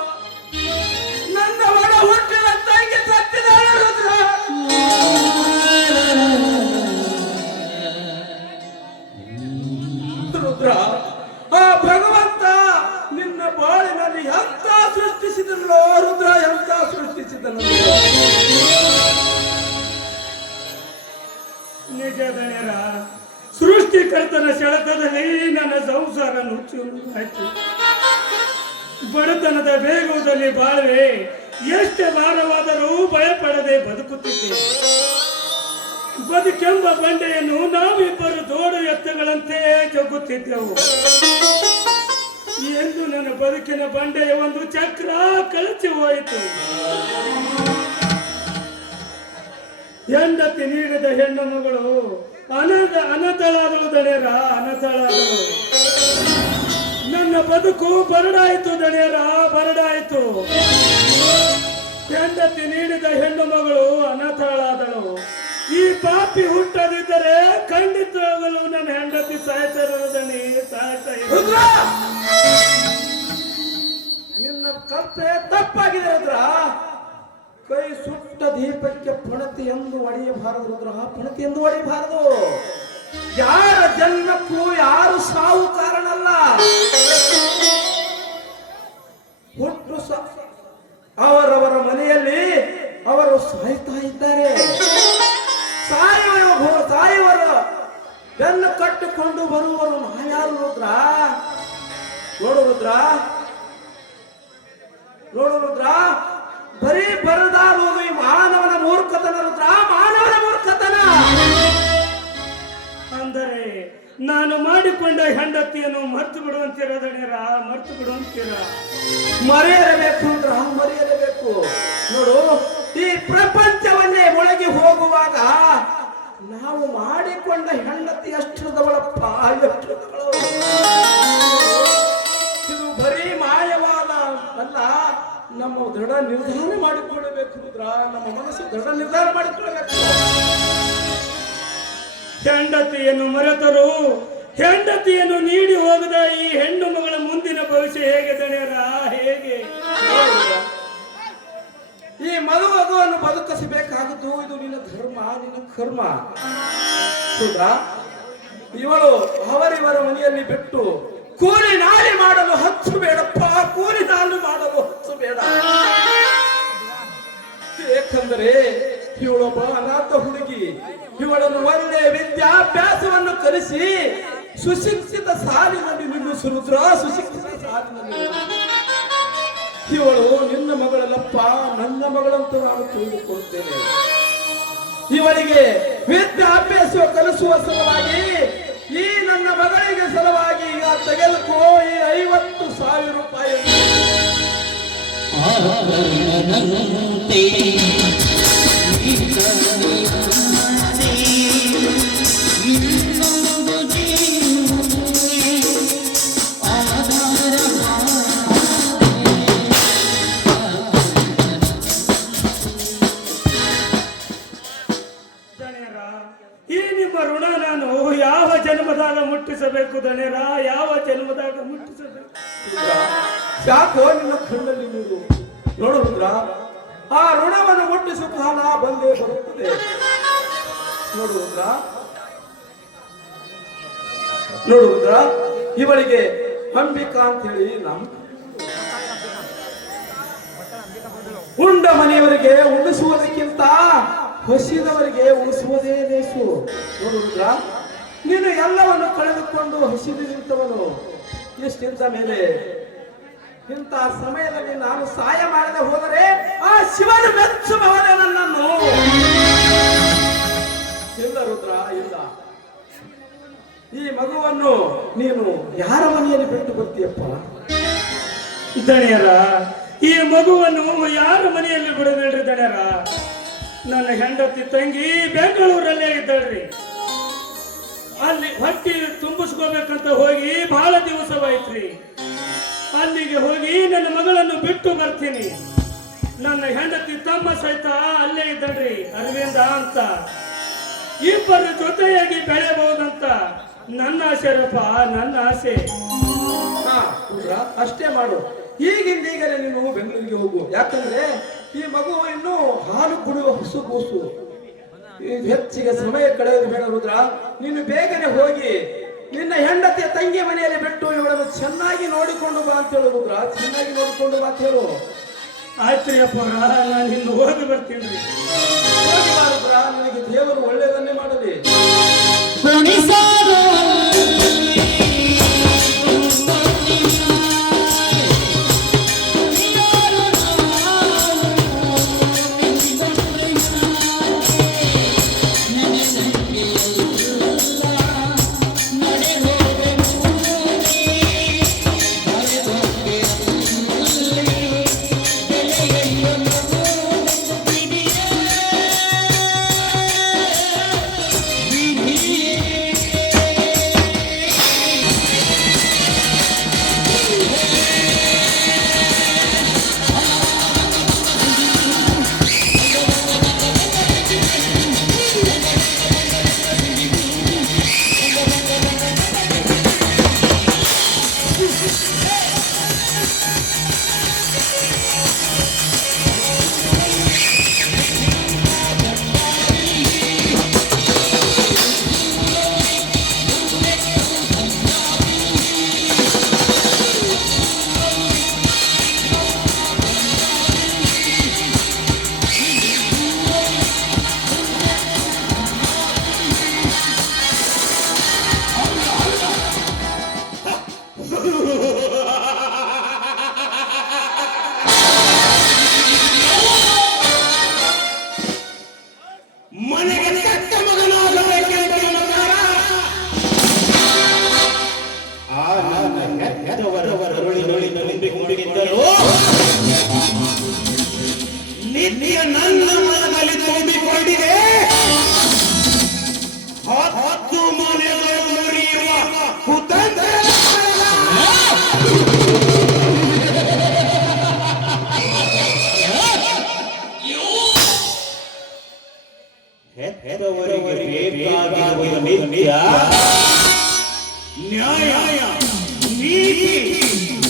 ನನ್ನ ಒಳ ಹುಟ್ಟಿದ ತಾಯಿಗೆ ಸತ್ತಿದ್ದಾಳೆ ರುದ್ರ. ರುದ್ರ, ಆ ಭಗವಂತ ನಿನ್ನ ಬಾಳಿನಲ್ಲಿ ಎಂತ ಸೃಷ್ಟಿಸಿದನೋ ರುದ್ರ, ಎಂತ ಸೃಷ್ಟಿಸಿದನು. ನಿಜ ದಣಿಯರ, ಸೃಷ್ಟಿಕರ್ತನ ಸೆಳೆತದಲ್ಲಿ ನನ್ನ ಸಂಸಾರ ನುಚ್ಚು. ಬಡತನದ ಬೇಗದಲ್ಲಿ ಬಾಳ್ವೆ ಎಷ್ಟೇ ಭಾರವಾದರೂ ಭಯಪಡದೆ ಬದುಕುತ್ತಿದ್ದೆ. ಬದುಕೆಂಬ ಬಂಡೆಯನ್ನು ನಾವಿಬ್ಬರು ದೋಡು ಎತ್ತುಗಳಂತೆ ಜಗ್ಗುತ್ತಿದ್ದೆವು. ಎಂದು ನನ್ನ ಬದುಕಿನ ಬಂಡೆಯ ಒಂದು ಚಕ್ರ ಕಳಚಿ ಹೋಯಿತು. ಹೆಂಡತಿ ನೀಡಿದ ಹೆಣ್ಣು ಮಗಳು ಅನತಳಾದಳು ದಣಿಯರ, ಅನತಳಾದಳು. ನನ್ನ ಬದುಕು ಬರಡಾಯಿತು ದಣಿಯರ, ಬರಡಾಯಿತು. ಹೆಂಡತಿ ನೀಡಿದ ಹೆಣ್ಣು ಮಗಳು ಅನಾಥಳಾದಳು. ಈ ಪಾಪಿ ಹುಟ್ಟದಿದ್ದರೆ ಖಂಡಿತವಾಗಲು ನನ್ನ ಹೆಂಡತಿ ಸಾಯ್ತಾ ಇರೋದನಿ, ಸಾಯ್ತಾ ರುದ್ರ, ನಿನ್ನ ಕಲ್ಪನೆ ತಪ್ಪಾಗಿದೆ ರುದ್ರ. ಕೈ ಸುಟ್ಟ ದೀಪಕ್ಕೆ ಪಣತಿ ಎಂದು ಒಡೆಯಬಾರದು ರುದ್ರ, ಪಣತಿ ಎಂದು ಒಡೆಯಬಾರದು. ಯಾರ ಜನ್ಮಕ್ಕೂ ಯಾರು ಸಾವು ಕಾರಣಲ್ಲ. ಹುಟ್ಟು ಅವರವರ ಮನೆಯಲ್ಲಿ ಅವರು ಸಾಯ್ತಾ ಇದ್ದಾರೆ. ಸಾಯುವರು ಬೆನ್ನು ಕಟ್ಟಿಕೊಂಡು ಬರುವರು ನಾವ್ಯಾರು ರುದ್ರ? ನೋಡು ರುದ್ರ, ಬರೀ ಬರದಾಗುವುದು ಈ ಮಾನವನ ಮೂರ್ಖತನ ರುದ್ರ, ಮಾನವನ ಮೂರ್ಖತನ. ಅಂದರೆ ನಾನು ಮಾಡಿಕೊಂಡ ಹೆಂಡತಿಯನ್ನು ಮರ್ತು ಬಿಡುವಂತೀರ ದಣಿಯರ, ಮರ್ತು ಬಿಡುವಂತೀರ? ಮರೆಯಲೇಬೇಕು ರುದ್ರ, ಮರೆಯಲೇಬೇಕು. ನೋಡು, ಈ ಪ್ರಪಂಚವನ್ನೇ ಒಳಗೆ ಹೋಗುವಾಗ ನಾವು ಮಾಡಿಕೊಂಡ ಹೆಂಡತಿ ಎಷ್ಟರದವಳಪ್ಪ, ಎಷ್ಟರದವಳು. ಇದು ಬರೀ ಮಾಯವಾದ ಅಲ್ಲ, ನಮ್ಮ ದೃಢ ನಿರ್ಧಾರ ಮಾಡಿಕೊಳ್ಳಬೇಕು ರುದ್ರ, ನಮ್ಮ ಮನಸ್ಸು ದೃಢ ನಿರ್ಧಾರ ಮಾಡಿಕೊಳ್ಳಬೇಕು. ಹೆಂಡತಿಯನ್ನು ಮರೆತರು, ಹೆಂಡತಿಯನ್ನು ನೀಡಿ ಹೋಗದ ಈ ಹೆಣ್ಣು ಮಗಳ ಮುಂದಿನ ಭವಿಷ್ಯ ಹೇಗೆ ದಣಿಯರ, ಹೇಗೆ? ಈ ಮದುವನ್ನು ಬದುಕಿಸಬೇಕಾಗುವುದು ಇದು ನಿನ್ನ ಧರ್ಮ, ನಿನ್ನ ಕರ್ಮ. ಹೌದಾ? ಇವಳು ಅವರಿವರ ಮನೆಯಲ್ಲಿ ಬಿಟ್ಟು ಕೂಲಿ ನಾಲಿ ಮಾಡಲು ಹಚ್ಚು ಬೇಡಪ್ಪ, ಕೂಲಿ ನಾಲಿ ಮಾಡಲು ಹಚ್ಚು ಬೇಡ. ಏಕೆಂದರೆ ಇವಳೊಬ್ಬ ಅನಾಥ ಹುಡುಗಿ. ಇವಳನ್ನು ಒಳ್ಳೆ ವಿದ್ಯಾಭ್ಯಾಸವನ್ನು ಕಲಿಸಿ ಸುಶಿಕ್ಷಿತ ಸಾಲಿನಲ್ಲಿ ನಿಲ್ಲಿಸು ರುದ್ರ, ಸುಶಿಕ್ಷಿತ ಸಾಲಿನಲ್ಲಿ. ಇವಳು ನಿನ್ನ ಮಗಳಲ್ಲಪ್ಪ, ನನ್ನ ಮಗಳಂತೂ ನಾನು ತಿಳಿದುಕೊಳ್ಳುತ್ತೇನೆ. ಇವಳಿಗೆ ವಿದ್ಯಾಭ್ಯಾಸ ಕಲಿಸುವ ಸಲುವಾಗಿ ಈ ನನ್ನ ಮಗಳಿಗೆ ಸಲುವಾಗಿ ಈಗ ತೆಗೆದುಕೋ ಈ 50,000 ರೂಪಾಯಿ. ಈ ನಿಮ್ಮ ಋಣ ನಾನು ಯಾವ ಜನ್ಮದಾಗ ಮುಟ್ಟಿಸಬೇಕು ದಣಿಯರ, ಯಾವ ಜನ್ಮದಾಗ ಮುಟ್ಟಿಸಬೇಕು? ಯಾಕೋ ನಿನ್ನ ಕಣ್ಣಲ್ಲಿ ನೀರು. ನೋಡು ರುದ್ರ, ಆ ಋಣವನ್ನು ಮುಟ್ಟಿಸುವ ಕಾಲ ಬಂದೇ ಬರುತ್ತದೆ. ನೋಡುವುದ್ರ ಇವಳಿಗೆ ಅಂಬಿಕಾ ಅಂತ ಹೇಳಿ ನಾವು ಉಂಡ ಮನೆಯವರಿಗೆ ಉಣಿಸುವುದಕ್ಕಿಂತ ಹಸಿದವರಿಗೆ ಉಣಿಸುವುದೇ ಲೇಸು. ನೋಡುವುದ್ರ ನೀನು ಎಲ್ಲವನ್ನು ಕಳೆದುಕೊಂಡು ಹಸಿದು ನಿಂತವನು. ಇಷ್ಟಿದ್ದ ಮೇಲೆ ಇಂಥ ಸಮಯದಲ್ಲಿ ನಾನು ಸಹಾಯ ಮಾಡದೆ ಹೋದರೆ ಆ ಶಿವನು ಮೆಚ್ಚುವವನೇ ನನ್ನನ್ನು. ಇಲ್ಲ ರುದ್ರ, ಇಲ್ಲ. ಈ ಮಗುವನ್ನು ನೀನು ಯಾರ ಮನೆಯಲ್ಲಿ ಬಿಟ್ಟು ಬರ್ತೀಯಪ್ಪ? ದಣಿಯರ, ಈ ಮಗುವನ್ನು ಯಾರ ಮನೆಯಲ್ಲಿ ಬಿಡಬೇಡ್ರಿ ದಣಿಯರ. ನನ್ನ ಹೆಂಡತಿ ತಂಗಿ ಬೆಂಗಳೂರಲ್ಲೇ ಇದ್ದಾಳ್ರಿ. ಅಲ್ಲಿ ಹೊಟ್ಟಿ ತುಂಬಿಸ್ಕೋಬೇಕಂತ ಹೋಗಿ ಬಹಳ ದಿವಸವಾಯ್ತ್ರಿ. ಅಲ್ಲಿಗೆ ಹೋಗಿ ನನ್ನ ಮಗಳನ್ನು ಬಿಟ್ಟು ಬರ್ತೀನಿ. ನನ್ನ ಹೆಂಡತಿ ತಮ್ಮ ಸಹಿತ ಅಲ್ಲೇ ಇದ್ದಾಳ್ರಿ, ಅರವಿಂದ ಅಂತ. ಇಬ್ಬರು ಜೊತೆಯಾಗಿ ಬೆಳೆಯಬಹುದಂತ ನನ್ನ ಆಸೆ ರಪ್ಪ, ನನ್ನ ಆಸೆ. ಅಷ್ಟೇ ಮಾಡು. ಈಗಿಂದೀಗಲೇ ನೀನು ಬೆಂಗಳೂರಿಗೆ ಹೋಗು. ಯಾಕಂದ್ರೆ ಈ ಮಗು ಇನ್ನು ಹಾಲು ಕುಡಿಯುವ ಹೊಸು ಕೂಸು. ಹೆಚ್ಚಿಗೆ ಸಮಯ ಕಳೆಯೋದು ಬೇಡ ರುದ್ರ. ನೀನು ಬೇಗನೆ ಹೋಗಿ ನಿನ್ನ ಹೆಂಡತಿಯ ತಂಗಿ ಮನೆಯಲ್ಲಿ ಬಿಟ್ಟು ಇವಳನ್ನು ಚೆನ್ನಾಗಿ ನೋಡಿಕೊಂಡು ಬಾ ಅಂತ ಹೇಳು ರುದ್ರ. ಚೆನ್ನಾಗಿ ನೋಡಿಕೊಂಡು ಬಾ ಅಂತ ಹೇಳು. ಆಯ್ತು ಅಪ್ಪ, ನಾನು ಇನ್ನು ಹೋಗಿ ಬರ್ತೀನಿ. ಹೋಗಿ ಬಾ ರುದ್ರ, ನಿನಗೆ ದೇವರು ಒಳ್ಳೆಯದನ್ನೇ ಮಾಡಲಿ. ನನ್ನ ಮನದಲ್ಲಿ ತುಂಬಿಕೊಂಡಿದೆ. ಹತ್ತು ಮನೆಗಳು ಮುರಿಯುವ ಕುತಂತ್ರ. ಹೆತ್ತವರಿಗೆ ಬೇಕಾಗಿರುವ ನಿತ್ಯ ನ್ಯಾಯ, ನೀತಿ,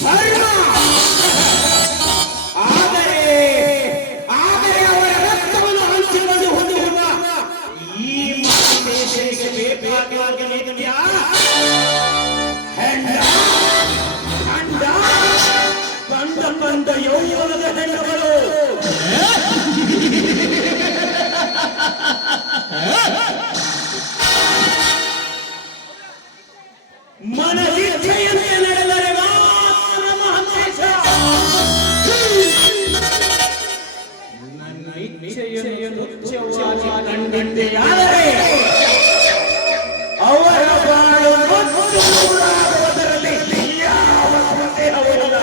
ಧರ್ಮ. ಆದರೆ ಅವರ ರಕ್ತವನ್ನು ಹಂಚಿಕೊಂಡು ಹೊಂದಿರುವ ಈ ದೇಶಕ್ಕೆ ಬೇಕಾಗಿರುವ ನಿತ್ಯ ಹೆಂಡ ಬಂದ ಯೌವನದ ಹೆಣ್ಣುಗಳು. ಮನವಿಚ್ಛೆಯಂತೆ ನಡೆದರೆ ಮಾತ್ರ ಮಹಂತೇಶ. ನನ್ನ ಇಚ್ಛೆಯನ್ನು ತುಚ್ಛವಾಗಿ ಕಂಡಿದ್ದೆಯಾದರೆ ಅವರ ಬಾಳು ನೂರಾಗುವುದರಲ್ಲಿ ಯಾವ ಸಂದೇಹವಿಲ್ಲ.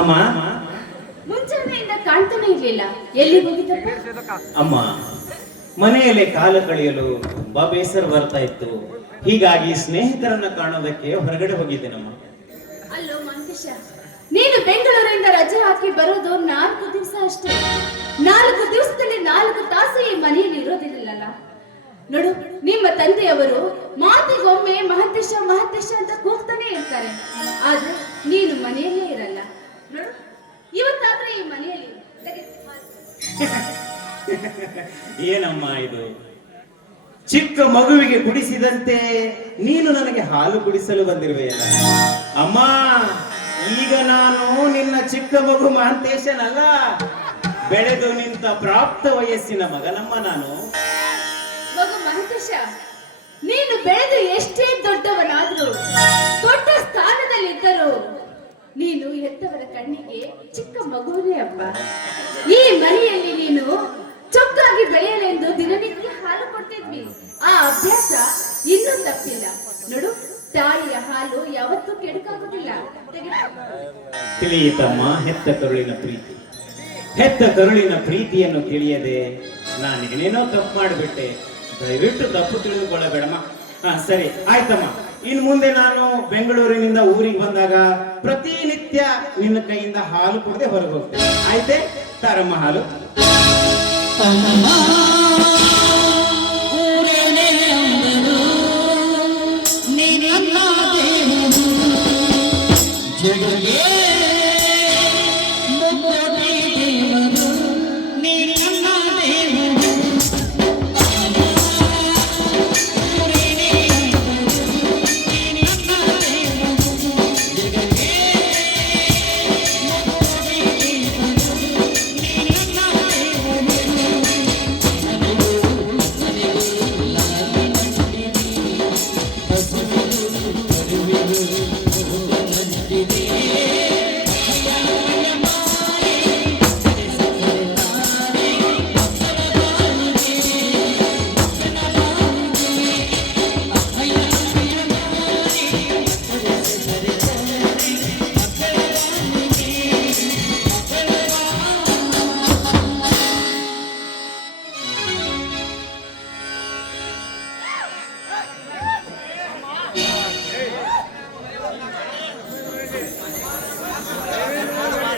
ಅಮ್ಮ, ಮುಂಜಾನೆಯಿಂದ ಕಾಣ್ತಾನೆ ಇರ್ಲಿಲ್ಲ, ಎಲ್ಲಿ ಹೋಗಿದ್ದಪ್ಪ? ಅಮ್ಮ, ಮನೆಯಲ್ಲಿ ಕಾಲ ಕಳೆಯಲು ತುಂಬಾ ಬೇಸರ ಬರ್ತಾ ಇತ್ತು. ಹೀಗಾಗಿ ಸ್ನೇಹಿತರನ್ನ ಕಾಣೋದಕ್ಕೆ ಹೊರಗಡೆ ಹೋಗಿದ್ದೇನಮ್ಮ. ರಜೆ ಹಾಕಿ ಬರೋದು 4 ದಿವಸ ಅಷ್ಟೇ. 4 ದಿವಸದಲ್ಲಿ 4 ತಾಸು ಈ ಮನೆಯಲ್ಲಿ ಇರೋದಿಲ್ಲಲ್ಲ. ನೋಡು, ನಿಮ್ಮ ತಂದೆಯವರು ಮಾತಿಗೊಮ್ಮೆ ಮಹಂತೇಶ ಮಹಂತೇಶ ಅಂತ ಕೂಗ್ತಾನೆ ಇರ್ತಾರೆ, ಆದ್ರೆ ನೀನು ಮನೆಯಲ್ಲೇ ಇರಲ್ಲ. ನೋಡು, ಇವತ್ತಾದ್ರೆ ಈ ಮನೆಯಲ್ಲಿ ಏನಮ್ಮ ಇದು? ಚಿಕ್ಕ ಮಗುವಿಗೆ ಕುಡಿಸಿದಂತೆ ನೀನು ನನಗೆ ಹಾಲು ಕುಡಿಸಲು ಬಂದಿರುವೆಯಲ್ಲ ಅಮ್ಮ. ಈಗ ನಾನು ನಿನ್ನ ಚಿಕ್ಕ ಮಗು ಮಹಂತೇಶನಲ್ಲ, ಬೆಳೆದು ನಿಂತ ಪ್ರಾಪ್ತ ವಯಸ್ಸಿನ ಮಗನಮ್ಮ ನಾನು. ಮಗು ಮಹಂತೇಶ, ನೀನು ಬೆಳೆದು ಎಷ್ಟೇ ದೊಡ್ಡವನಾದ್ರೂ, ದೊಡ್ಡ ಸ್ಥಾನದಲ್ಲಿದ್ದರೂ ನೀನು ಹೆತ್ತವರ ಕಣ್ಣಿಗೆ ಚಿಕ್ಕ ಮಗುವೇ ಅಪ್ಪ. ಈ ಮನೆಯಲ್ಲಿ ನೀನು ಚೊಕ್ಕಾಗಿ ಬೆಳೆಯಲೆಂದು ದಿನನಿತ್ಯ ಹಾಲು ಕೊಡ್ತಿದ್ವಿ. ಆ ಅಭ್ಯಾಸ ಇನ್ನೂ ತಪ್ಪಿಲ್ಲ. ನೋಡು, ತಾಯಿಯ ಹಾಲು ಯಾವತ್ತೂ ಕೆಡುಕಾಗುದಿಲ್ಲ. ತಿಳಿಯಿತಮ್ಮ ಹೆತ್ತ ಕರುಳಿನ ಪ್ರೀತಿ. ಹೆತ್ತ ಕರುಳಿನ ಪ್ರೀತಿಯನ್ನು ತಿಳಿಯದೆ ನಾನು ಏನೇನೋ ತಪ್ಪು ಮಾಡಿಬಿಟ್ಟೆ. ದಯವಿಟ್ಟು ತಪ್ಪು ತಿಳಿದುಕೊಳ್ಳಬೇಡಮ್ಮ. ಸರಿ ಆಯ್ತಮ್ಮ, ಇನ್ನು ಮುಂದೆ ನಾನು ಬೆಂಗಳೂರಿನಿಂದ ಊರಿಗೆ ಬಂದಾಗ ಪ್ರತಿನಿತ್ಯ ನಿನ್ನ ಕೈಯಿಂದ ಹಾಲು ಕುಡದೆ ಹೊರಗೆ ಹೋಗ್ತೇನೆ. ಆಯ್ತೆ? ತಾರಮ್ಮ ಹಾಲು.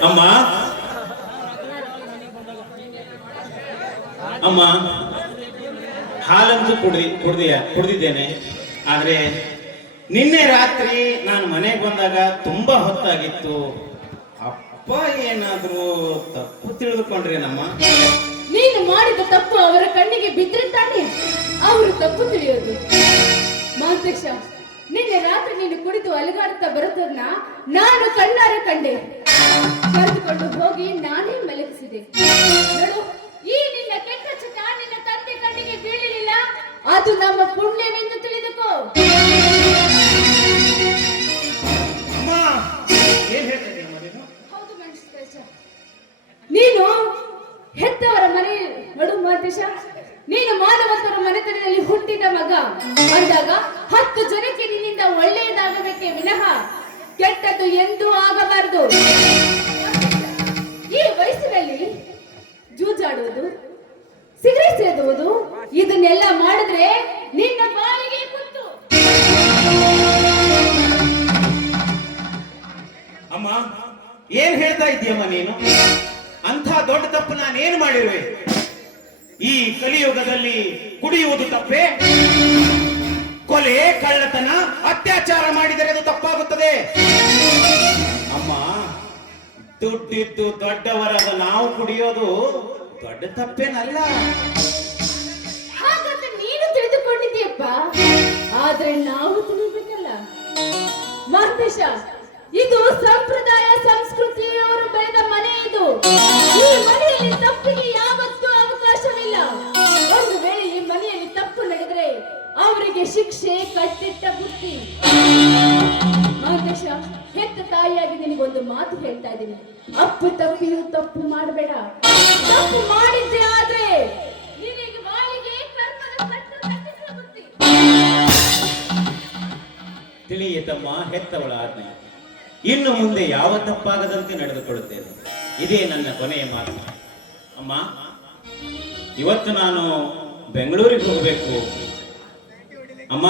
ಅಮ್ಮ ಅಮ್ಮ, ಹಾಲಂತೂ ಕುಡ್ದಿದ್ದೇನೆ. ಆದ್ರೆ ನಿನ್ನೆ ರಾತ್ರಿ ನಾನು ಮನೆಗೆ ಬಂದಾಗ ತುಂಬಾ ಹೊತ್ತಾಗಿತ್ತು. ಅಪ್ಪ ಏನಾದ್ರೂ ತಪ್ಪು ತಿಳಿದುಕೊಂಡ್ರೇನಮ್ಮ? ನೀನು ಮಾಡಿದ ತಪ್ಪು ಅವರ ಕಣ್ಣಿಗೆ ಬಿದ್ದರೆ ತಾನೆ ಅವರು ತಪ್ಪು ತಿಳಿಯೋದು. ಮಹಂತೇಶ, ನಿನ್ನೆ ರಾತ್ರಿ ನೀನು ಕುಡಿದು ಅಲುಗಾಡುತ್ತಾ ಬರೋದನ್ನ ನಾನು ಕಣ್ಣಾರೆ ಕಂಡೆ. ಕರೆದುಕೊಂಡು ಹೋಗಿ ನಾನೇ ಮಲಗಿಸಿದೆ. ನೋಡು, ಈ ನಿನ್ನ ಕೆಟ್ಟ ಚಟ ನಿನ್ನ ತಂದೆ ಕಣ್ಣಿಗೆ ಬೀಳಲಿಲ್ಲ, ಅದು ನಮ್ಮ ಪುಣ್ಯವೆಂದು ತಿಳಿದುಕೋ. ಹೌದು ಮಹಂತೇಶ, ನೀನು ಹೆತ್ತವರ ಮನೆ. ನೋಡು ಮಹಂತೇಶ, ನೀನು ಮಾನವಂತರ ಮನೆತನದಲ್ಲಿ ಹುಟ್ಟಿದ ಮಗ ಅಂದಾಗ 10 ಜನಕ್ಕೆ ನಿನ್ನಿಂದ ಒಳ್ಳೆಯದಾಗಬೇಕೇ ವಿನಃ ಕೆಟ್ಟದ್ದು ಎಂದೂ ಆಗಬಾರದು. ಈ ವಯಸ್ಸಿನಲ್ಲಿ ಜೂಜಾಡುವುದು, ಸಿಗರೇಟ್ ಸೇದುವುದು, ಇದನ್ನೆಲ್ಲ ಮಾಡಿದ್ರೆ ನಿನ್ನ ಬಾಯಿಗೆ ಕುತ್ತು. ಅಮ್ಮ, ಏನ್ ಹೇಳ್ತಾ ಇದ್ದೀಯಮ್ಮ ನೀನು? ಅಂಥ ದೊಡ್ಡ ತಪ್ಪು ನಾನೇನು ಮಾಡಿರುವೆ? ಈ ಕಲಿಯುಗದಲ್ಲಿ ಕುಡಿಯುವುದು ತಪ್ಪೇ? ಕೊಲೆ, ಕಳ್ಳತನ, ಅತ್ಯಾಚಾರ ಮಾಡಿದರೆ ಅದು ತಪ್ಪಾಗುತ್ತದೆ. ಅಮ್ಮ, ದುಡ್ಡಿದ್ದು ದೊಡ್ಡವರಾದ ನಾವು ಕುಡಿಯೋದು ದೊಡ್ಡ ತಪ್ಪೇನಲ್ಲ. ಹಾಗಾದ್ರೆ ನೀನು ತಿಳಿದುಕೊಂಡಿದ್ದೀಯಪ್ಪ, ಆದ್ರೆ ನಾವು ತಿಳಿಬೇಕಲ್ಲ ಮಹಂತೇಶ. ಇದು ಸಂಪ್ರದಾಯ ಸಂಸ್ಕೃತಿಯವರು ಬೆಳೆದ ಮನೆ. ಇದು ಈ ಮನೆಯಲ್ಲಿ ತಪ್ಪಿಗೆ ಯಾವತ್ತೂ ಅವಕಾಶವಿಲ್ಲ. ಒಂದು ವೇಳೆ ಈ ಮನೆಯಲ್ಲಿ ತಪ್ಪು ನಡೆದರೆ ಅವರಿಗೆ ಶಿಕ್ಷೆ ಕಟ್ಟಿಟ್ಟ ಬುತ್ತಿ. ಮಹಂತೇಶ, ಹೆತ್ತ ತಾಯಿಯಾಗಿ ನಿನಗೊಂದು ಮಾತು ಹೇಳ್ತಾ ಇದ್ದೀನಿ. ಅಪ್ಪು ತಪ್ಪಿಯೂ ತಪ್ಪು ಮಾಡಬೇಡ. ತಪ್ಪು ಮಾಡಿದ್ದೆ ಆದ್ರೆ ನಿನಗೆ ಬಾಳಿಗೆ ಕರ್ಮದ ಕಟ್ಟು ಕಟ್ಟಿಟ್ಟ ಬುತ್ತಿ. ತಿಳಿಯಿತಮ್ಮ ಹೆತ್ತವಳ ಆಜ್ಞೆ. ಇನ್ನು ಮುಂದೆ ಯಾವ ತಪ್ಪಾಗದಂತೆ ನಡೆದುಕೊಳ್ಳುತ್ತೇನೆ. ಇದೇ ನನ್ನ ಕೊನೆಯ ಮಾತು. ಅಮ್ಮ, ಇವತ್ತು ನಾನು ಬೆಂಗಳೂರಿಗೆ ಹೋಗಬೇಕು. ಅಮ್ಮ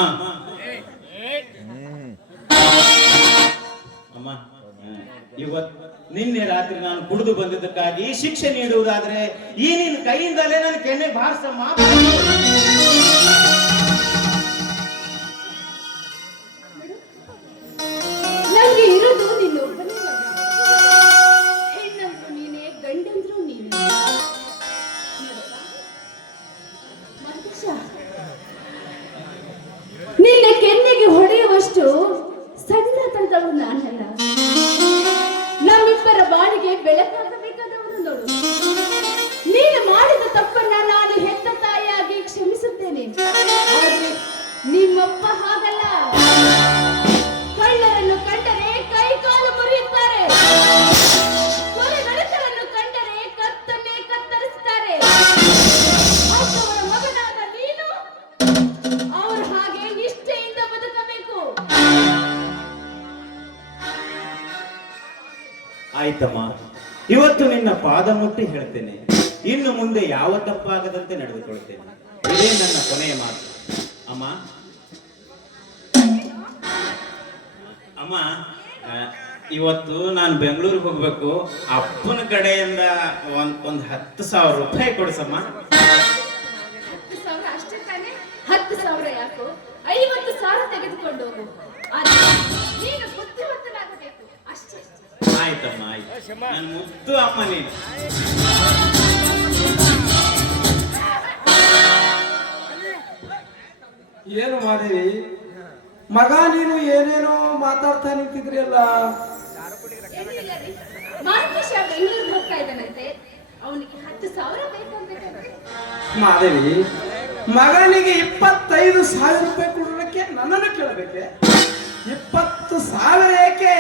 ಅಮ್ಮ ನಿನ್ನೆ ರಾತ್ರಿ ನಾನು ಕುಡಿದು ಬಂದಿದ್ದಕ್ಕಾಗಿ ಶಿಕ್ಷೆ ನೀಡುವುದಾದ್ರೆ ಈ ನಿನ್ನ ಕೈಯಿಂದಲೇ ನನ್ನ ಕೆನ್ನೆ ಬಾರಿಸಮ್ಮ. ನಂಗೆ ಇರೋದು ನಿನ್ನೊಬ್ಬನೇ ಮಗ. ಹೆಣ್ಣಂದ್ರು ನೀನೇ, ಗಂಡಂದ್ರು ನೀನೇ. ನೋಡಪ್ಪ, ಮಹೇಶ, ನಿನ್ನ ಕೆನ್ನೆಗೆ ಹೊಡೆಯುವಷ್ಟು ಸಣ್ಣ ತಂದವಳು ನಾನಲ್ಲ. ನಮ್ಮಿಬ್ಬರ ಬಾಳಿಗೆ ಬೆಳಕಾಗಬೇಕಾದವನು ನೋಡು. ನೀನು ಮಾಡಿದ ತಪ್ಪನ್ನ ನಾನು ಹೆತ್ತ ತಾಯಿಯಾಗಿ ಕ್ಷಮಿಸುತ್ತೇನೆ. ಆದ್ರೆ ನಿಮ್ಮಪ್ಪ ಹಾಗಲ್ಲ. ಕಳ್ಳರನ್ನು ಕಂಡರೆ ಕೈ ಕಾಲು ಮುರಿಯುತ್ತಾರೆ. ಕೊಲೆಗಡಕರನ್ನು ಕಂಡರೆ ಕತ್ತನ್ನೇ ಕತ್ತರಿಸುತ್ತಾರೆ. ಅವರ ಮಗನಾದ ನೀನು ಅವರು ಹಾಗೆ ನಿಷ್ಠೆಯಿಂದ ಬದುಕಬೇಕು. ಆಯ್ತಮ್ಮ, ಇವತ್ತು ನಿನ್ನ ಪಾದ ಮುಟ್ಟಿ ಹೇಳ್ತೇನೆ, ಇನ್ನು ಮುಂದೆ ಯಾವ ತಪ್ಪಾಗದಂತೆ ನಡೆದುಕೊಳ್ತೇನೆ. ಇದೇ ನನ್ನ ಕೊನೆಯ ಮಾತು. ಅಮ್ಮ ಅಮ್ಮ ಇವತ್ತು ನಾನು ಬೆಂಗಳೂರಿಗೆ ಹೋಗ್ಬೇಕು. ಅಪ್ಪನ ಕಡೆಯಿಂದ ಒಂದ್ 10,000 ರೂಪಾಯಿ ಕೊಡಿಸಮ್ಮ. 10,000 ಅಷ್ಟೇ ತಾನೆ? 10,000 ಯಾಕೋ? 50,000 ತೆಗೆದುಕೊಂಡು ಹೋಗು. ಆದ್ರೆ ನೀನು ಬುದ್ಧಿವಂತನಾಗಬೇಕು ಅಷ್ಟೇ. ಆಯ್ತಮ್ಮ, ಆಯ್ತು. ನನ್ನ ಮುದ್ದು ಅಮ್ಮ ನೀನು. ಏನು ಮಾಡಿರಿ ಮಗ, ನೀನು ಏನೇನೋ ಮಾತಾಡ್ತಾ ನಿಂತಿದ್ರಿ ಅಲ್ಲ. ಏನಿಲ್ಲ ರೀ, ಮಾರ್ಕೇಶ ಬೆಂಗಳೂರಿಗೆ ಹೋಗ್ತಾ ಇದ್ದಾನಂತೆ. ಅವನಿಗೆ 10,000 ಬೇಕು ಅಂಬೇಕಂತೆ. ಮಾದೇವಿ, ಮಗನಿಗೆ 25,000 ರೂಪಾಯಿ ಕೊಡೋದಕ್ಕೆ ನನ್ನನ್ನು ಕೇಳಬೇಕೆ? 20,000 ಏಕೆ?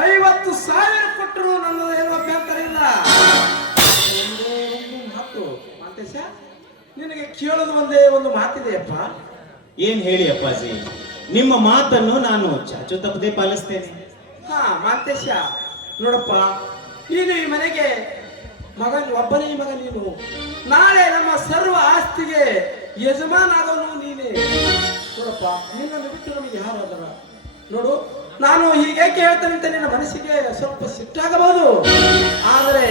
50,000 ಕೊಟ್ಟರು ನನ್ನದು ಏನು ಅಭ್ಯಂತರ ಇಲ್ಲ. ಒಂದು ಮಾತು ಮಾತೇಶ, ನಿನಗೆ ಕೇಳೋದು ಒಂದೇ ಒಂದು ಮಾತಿದೆಯಪ್ಪ. ಏನ್ ಹೇಳಿ ಅಪ್ಪಾಜಿ, ನಿಮ್ಮ ಮಾತನ್ನು ನಾನು ಚಾಚು ತಪ್ಪದೆ ಪಾಲಿಸ್ತೇನೆ. ಹಾ ಮಾತೇಶ, ನೋಡಪ್ಪ, ನೀನು ಈ ಮನೆಗೆ ಒಬ್ಬನೇ ಮಗ ನೀನು. ನಾಳೆ ನಮ್ಮ ಸರ್ವ ಆಸ್ತಿಗೆ ಯಜಮಾನಾದವನು ನೀನೇ. ನೋಡಪ್ಪ, ನಿನ್ನನ್ನು ಬಿಟ್ಟು ನಮಗೆ ಯಾರು ಅದರ? ನೋಡು, ನಾನು ಹೀಗೇಕೆ ಹೇಳ್ತೇನೆ ಅಂತ ನಿನ್ನ ಮನಸ್ಸಿಗೆ ಸ್ವಲ್ಪ ಸಿಟ್ಟಾಗಬಹುದು. ಆದರೆ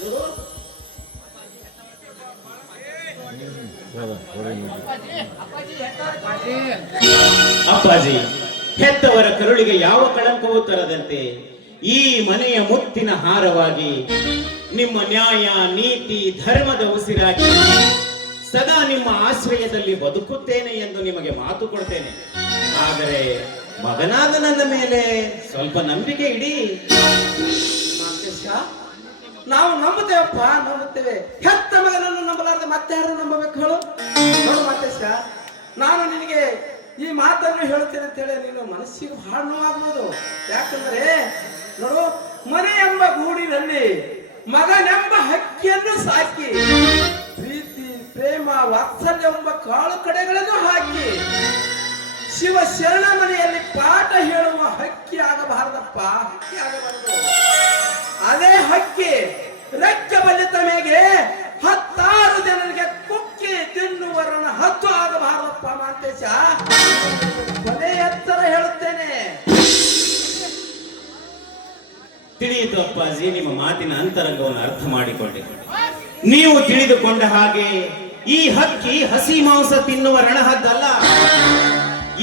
ನೋಡು, ಅಪ್ಪಾಜಿ, ಹೆತ್ತವರ ಕರುಳಿಗೆ ಯಾವ ಕಳಂಕವೂ ತರದಂತೆ ಈ ಮನೆಯ ಮುತ್ತಿನ ಹಾರವಾಗಿ ನಿಮ್ಮ ನ್ಯಾಯ, ನೀತಿ, ಧರ್ಮದ ಉಸಿರಾಗಿ ಸದಾ ನಿಮ್ಮ ಆಶ್ರಯದಲ್ಲಿ ಬದುಕುತ್ತೇನೆ ಎಂದು ನಿಮಗೆ ಮಾತು ಕೊಡ್ತೇನೆ. ಆದರೆ ಮಗನಾದ ನನ್ನ ಮೇಲೆ ಸ್ವಲ್ಪ ನಂಬಿಕೆ ಇಡಿ. ಮಾತೇಶ, ನಾವು ನಂಬುತ್ತೇವಪ್ಪ, ನಂಬುತ್ತೇವೆ. ಹೆತ್ತ ಮಗನನ್ನು ನಂಬಲಾರದೆ ಮತ್ತೆ ಯಾರು ನಂಬಬೇಕು ಹೇಳು? ನೋಡು ಮಾತೇಶ, ನಾನು ನಿನಗೆ ಈ ಮಾತನ್ನು ಹೇಳ್ತೇನೆ ಅಂತೇಳಿ ನೀನು ಮನಸ್ಸಿಗೆ ಬಹಳ ನೋವಾಗ್ಬೋದು. ಯಾಕಂದ್ರೆ ನೋಡು, ಮನೆ ಎಂಬ ಗೂಡಿನಲ್ಲಿ ಮಗನೆಂಬ ಹಕ್ಕಿಯನ್ನು ಸಾಕಿ ಪ್ರೀತಿ, ಪ್ರೇಮ, ವಾತ್ಸಲ್ಯ ಎಂಬ ಕಾಳು ಕಡೆಗಳನ್ನು ಹಾಕಿ ಶಿವ ಶರಣ ಮನೆಯಲ್ಲಿ ಪಾಠ ಹೇಳುವ ಹಕ್ಕಿ ಆಗಬಾರದಪ್ಪ, ಹಕ್ಕಿ ಆಗಬಾರದು. ಅದೇ ಹಕ್ಕಿ ರೆಕ್ಕೆ ಬಲಿತ ಮೇಲೆ 10 ಜನರಿಗೆ ಕುಕ್ಕಿ ತಿನ್ನುವರನ ಹತ್ತು ಆಗಬಾರದಪ್ಪ ಮಾತೇಶ. ಕೊನೆ ಎತ್ತರ ಹೇಳುತ್ತೇನೆ. ತಿಳಿಯಿತು ಅಪ್ಪಾಜಿ, ನಿಮ್ಮ ಮಾತಿನ ಅಂತರಂಗವನ್ನು ಅರ್ಥ ಮಾಡಿಕೊಂಡೆ. ನೀವು ತಿಳಿದುಕೊಂಡ ಹಾಗೆ ಈ ಹಕ್ಕಿ ಹಸಿ ಮಾಂಸ ತಿನ್ನುವ ರಣಹದ್ದಲ್ಲ.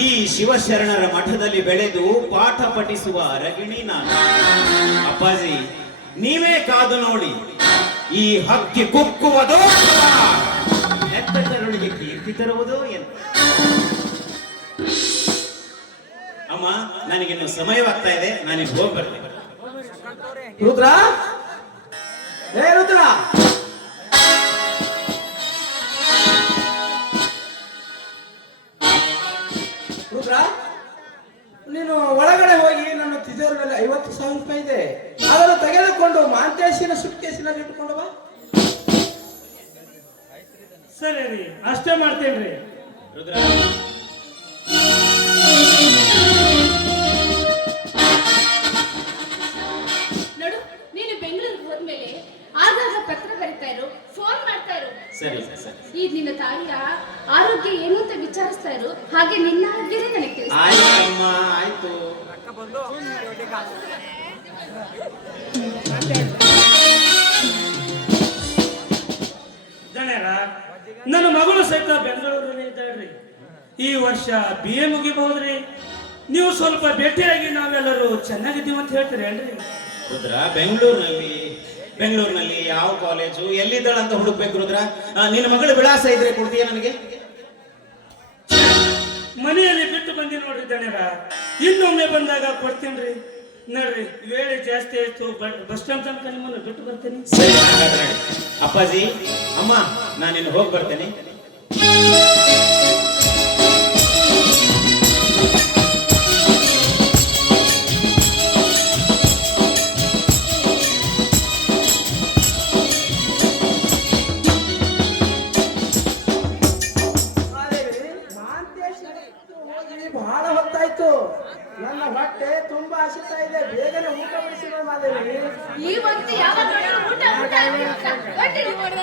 ಈ ಶಿವಶರಣರ ಮಠದಲ್ಲಿ ಬೆಳೆದು ಪಾಠ ಪಠಿಸುವ ಅರಗಿಣಿ ನಾನು. ಅಪ್ಪಾಜಿ, ನೀವೇ ಕಾದು ನೋಡಿ, ಈ ಹಕ್ಕಿ ಕುಕ್ಕುವುದೋ ಹೆತ್ತ ಕರುಳಿಗೆ ಕೀರ್ತಿ ತರುವುದೋ ಎಂದು. ಅಮ್ಮ, ನನಗಿನ್ನು ಸಮಯವಾಗ್ತಾ ಇದೆ, ನಾನಿಲ್ಲಿ ಹೋಗಿ ಬರ್ತೇನೆ. ರುದ್ರ, ಏ ರುದ್ರ, ರುದ್ರ, ನೀನು ಒಳಗಡೆ ಹೋಗಿ ನನ್ನ ತಿಜೋರಿನಲ್ಲಿ 50,000 ರೂಪಾಯಿ ಇದೆ, ಅದನ್ನು ತೆಗೆದುಕೊಂಡು ಮಾಂತೇಶಿನ ಸುಟ್ಕೇಸಿನಲ್ಲಿ ಇಟ್ಟುಕೊಂಡು ಬಾ. ಸರಿ ರೀ, ಅಷ್ಟೇ ಮಾಡ್ತೇನ್ರಿ. ರುದ್ರ, ನೋಡು, ನೀನು ಬೆಂಗಳೂರಿಗೆ ಹೋದ್ಮೇಲೆ ಆಗಾಗ ಪತ್ರ ಬರಿತಾ ಇರು, ಫೋನ್ ಮಾಡ್ತಾ ಇರು. ಸರಿ ಸರಿ. ಈ ನಿನ್ನ ತಾಯಿಯ ಆರೋಗ್ಯ ಏನು ಅಂತ ವಿಚಾರಿಸ್ತಾ ಇರು. ಹಾಗೆ ನಿನ್ನ ಆರೋಗ್ಯನೇ ನನಗೆ ತಿಳಿಸ್ತಾ ಇರು. ಆಯ್ತಮ್ಮ, ಆಯ್ತು. ದಣ್ಯರ ನನ್ನ ಮಗಳು ಸಹಿತ ಬೆಂಗಳೂರಲ್ಲಿ ಇದ್ದಾಳ್ರಿ. ಈ ವರ್ಷ BA ಮುಗಿಬಹುದ್ರಿ. ನೀವು ಸ್ವಲ್ಪ ಭೇಟಿಯಾಗಿ ನಾವೆಲ್ಲರೂ ಚೆನ್ನಾಗಿದ್ದೀವಿ ಅಂತ ಹೇಳ್ತೀರಿ ಏನ್ರಿ? ರುದ್ರ ಬೆಂಗಳೂರಿನಲ್ಲಿ ಯಾವ ಕಾಲೇಜು ಎಲ್ಲಿದ್ದಾಳ ಅಂತ ಹುಡುಕ್ಬೇಕು ರುದ್ರ. ನಿನ್ನ ಮಗಳ ವಿಳಾಸ ಇದ್ರೆ ಕೊಡ್ತೀಯ ನನಗೆ? ಮನೆಯಲ್ಲಿ ಬಿಟ್ಟು ಬಂದಿ ನೋಡ್ರಿ ದಣ್ಯರ, ಇನ್ನೊಮ್ಮೆ ಬಂದಾಗ ಕೊಡ್ತೀನ್ರಿ. ನೋಡ್ರಿ ವೇಳೆ ಜಾಸ್ತಿ ಆಯ್ತು, ಬಸ್ ಸ್ಟ್ಯಾಂಡ್ ತನಕ ನಿಮ್ಮನ್ನು ಬಿಟ್ಟು ಬರ್ತೀನಿ. ಸರಿ, ಹಾಗಾದ್ರೆ ಅಪ್ಪಾಜಿ ಅಮ್ಮ ನಾನಿನ್ನು ಹೋಗಿ ಬರ್ತೇನೆ. ಬಹಳ ಹೊತ್ತಾಯ್ತು, ನನ್ನ ಹೊಟ್ಟೆ ತುಂಬಾ ಹಸಿತಾ ಇದೆ, ಬೇಗನೆ ಊಟ ಬಡಿಸಿರೋ ಮಾದೇವಿ. ಈ ಹೊತ್ತು ಯಾವಾಗ ನೋಡಿದ್ರು ಊಟ ಊಟ ಅಂತ ಹೊಟ್ಟೆ ನೋಡ್ದ.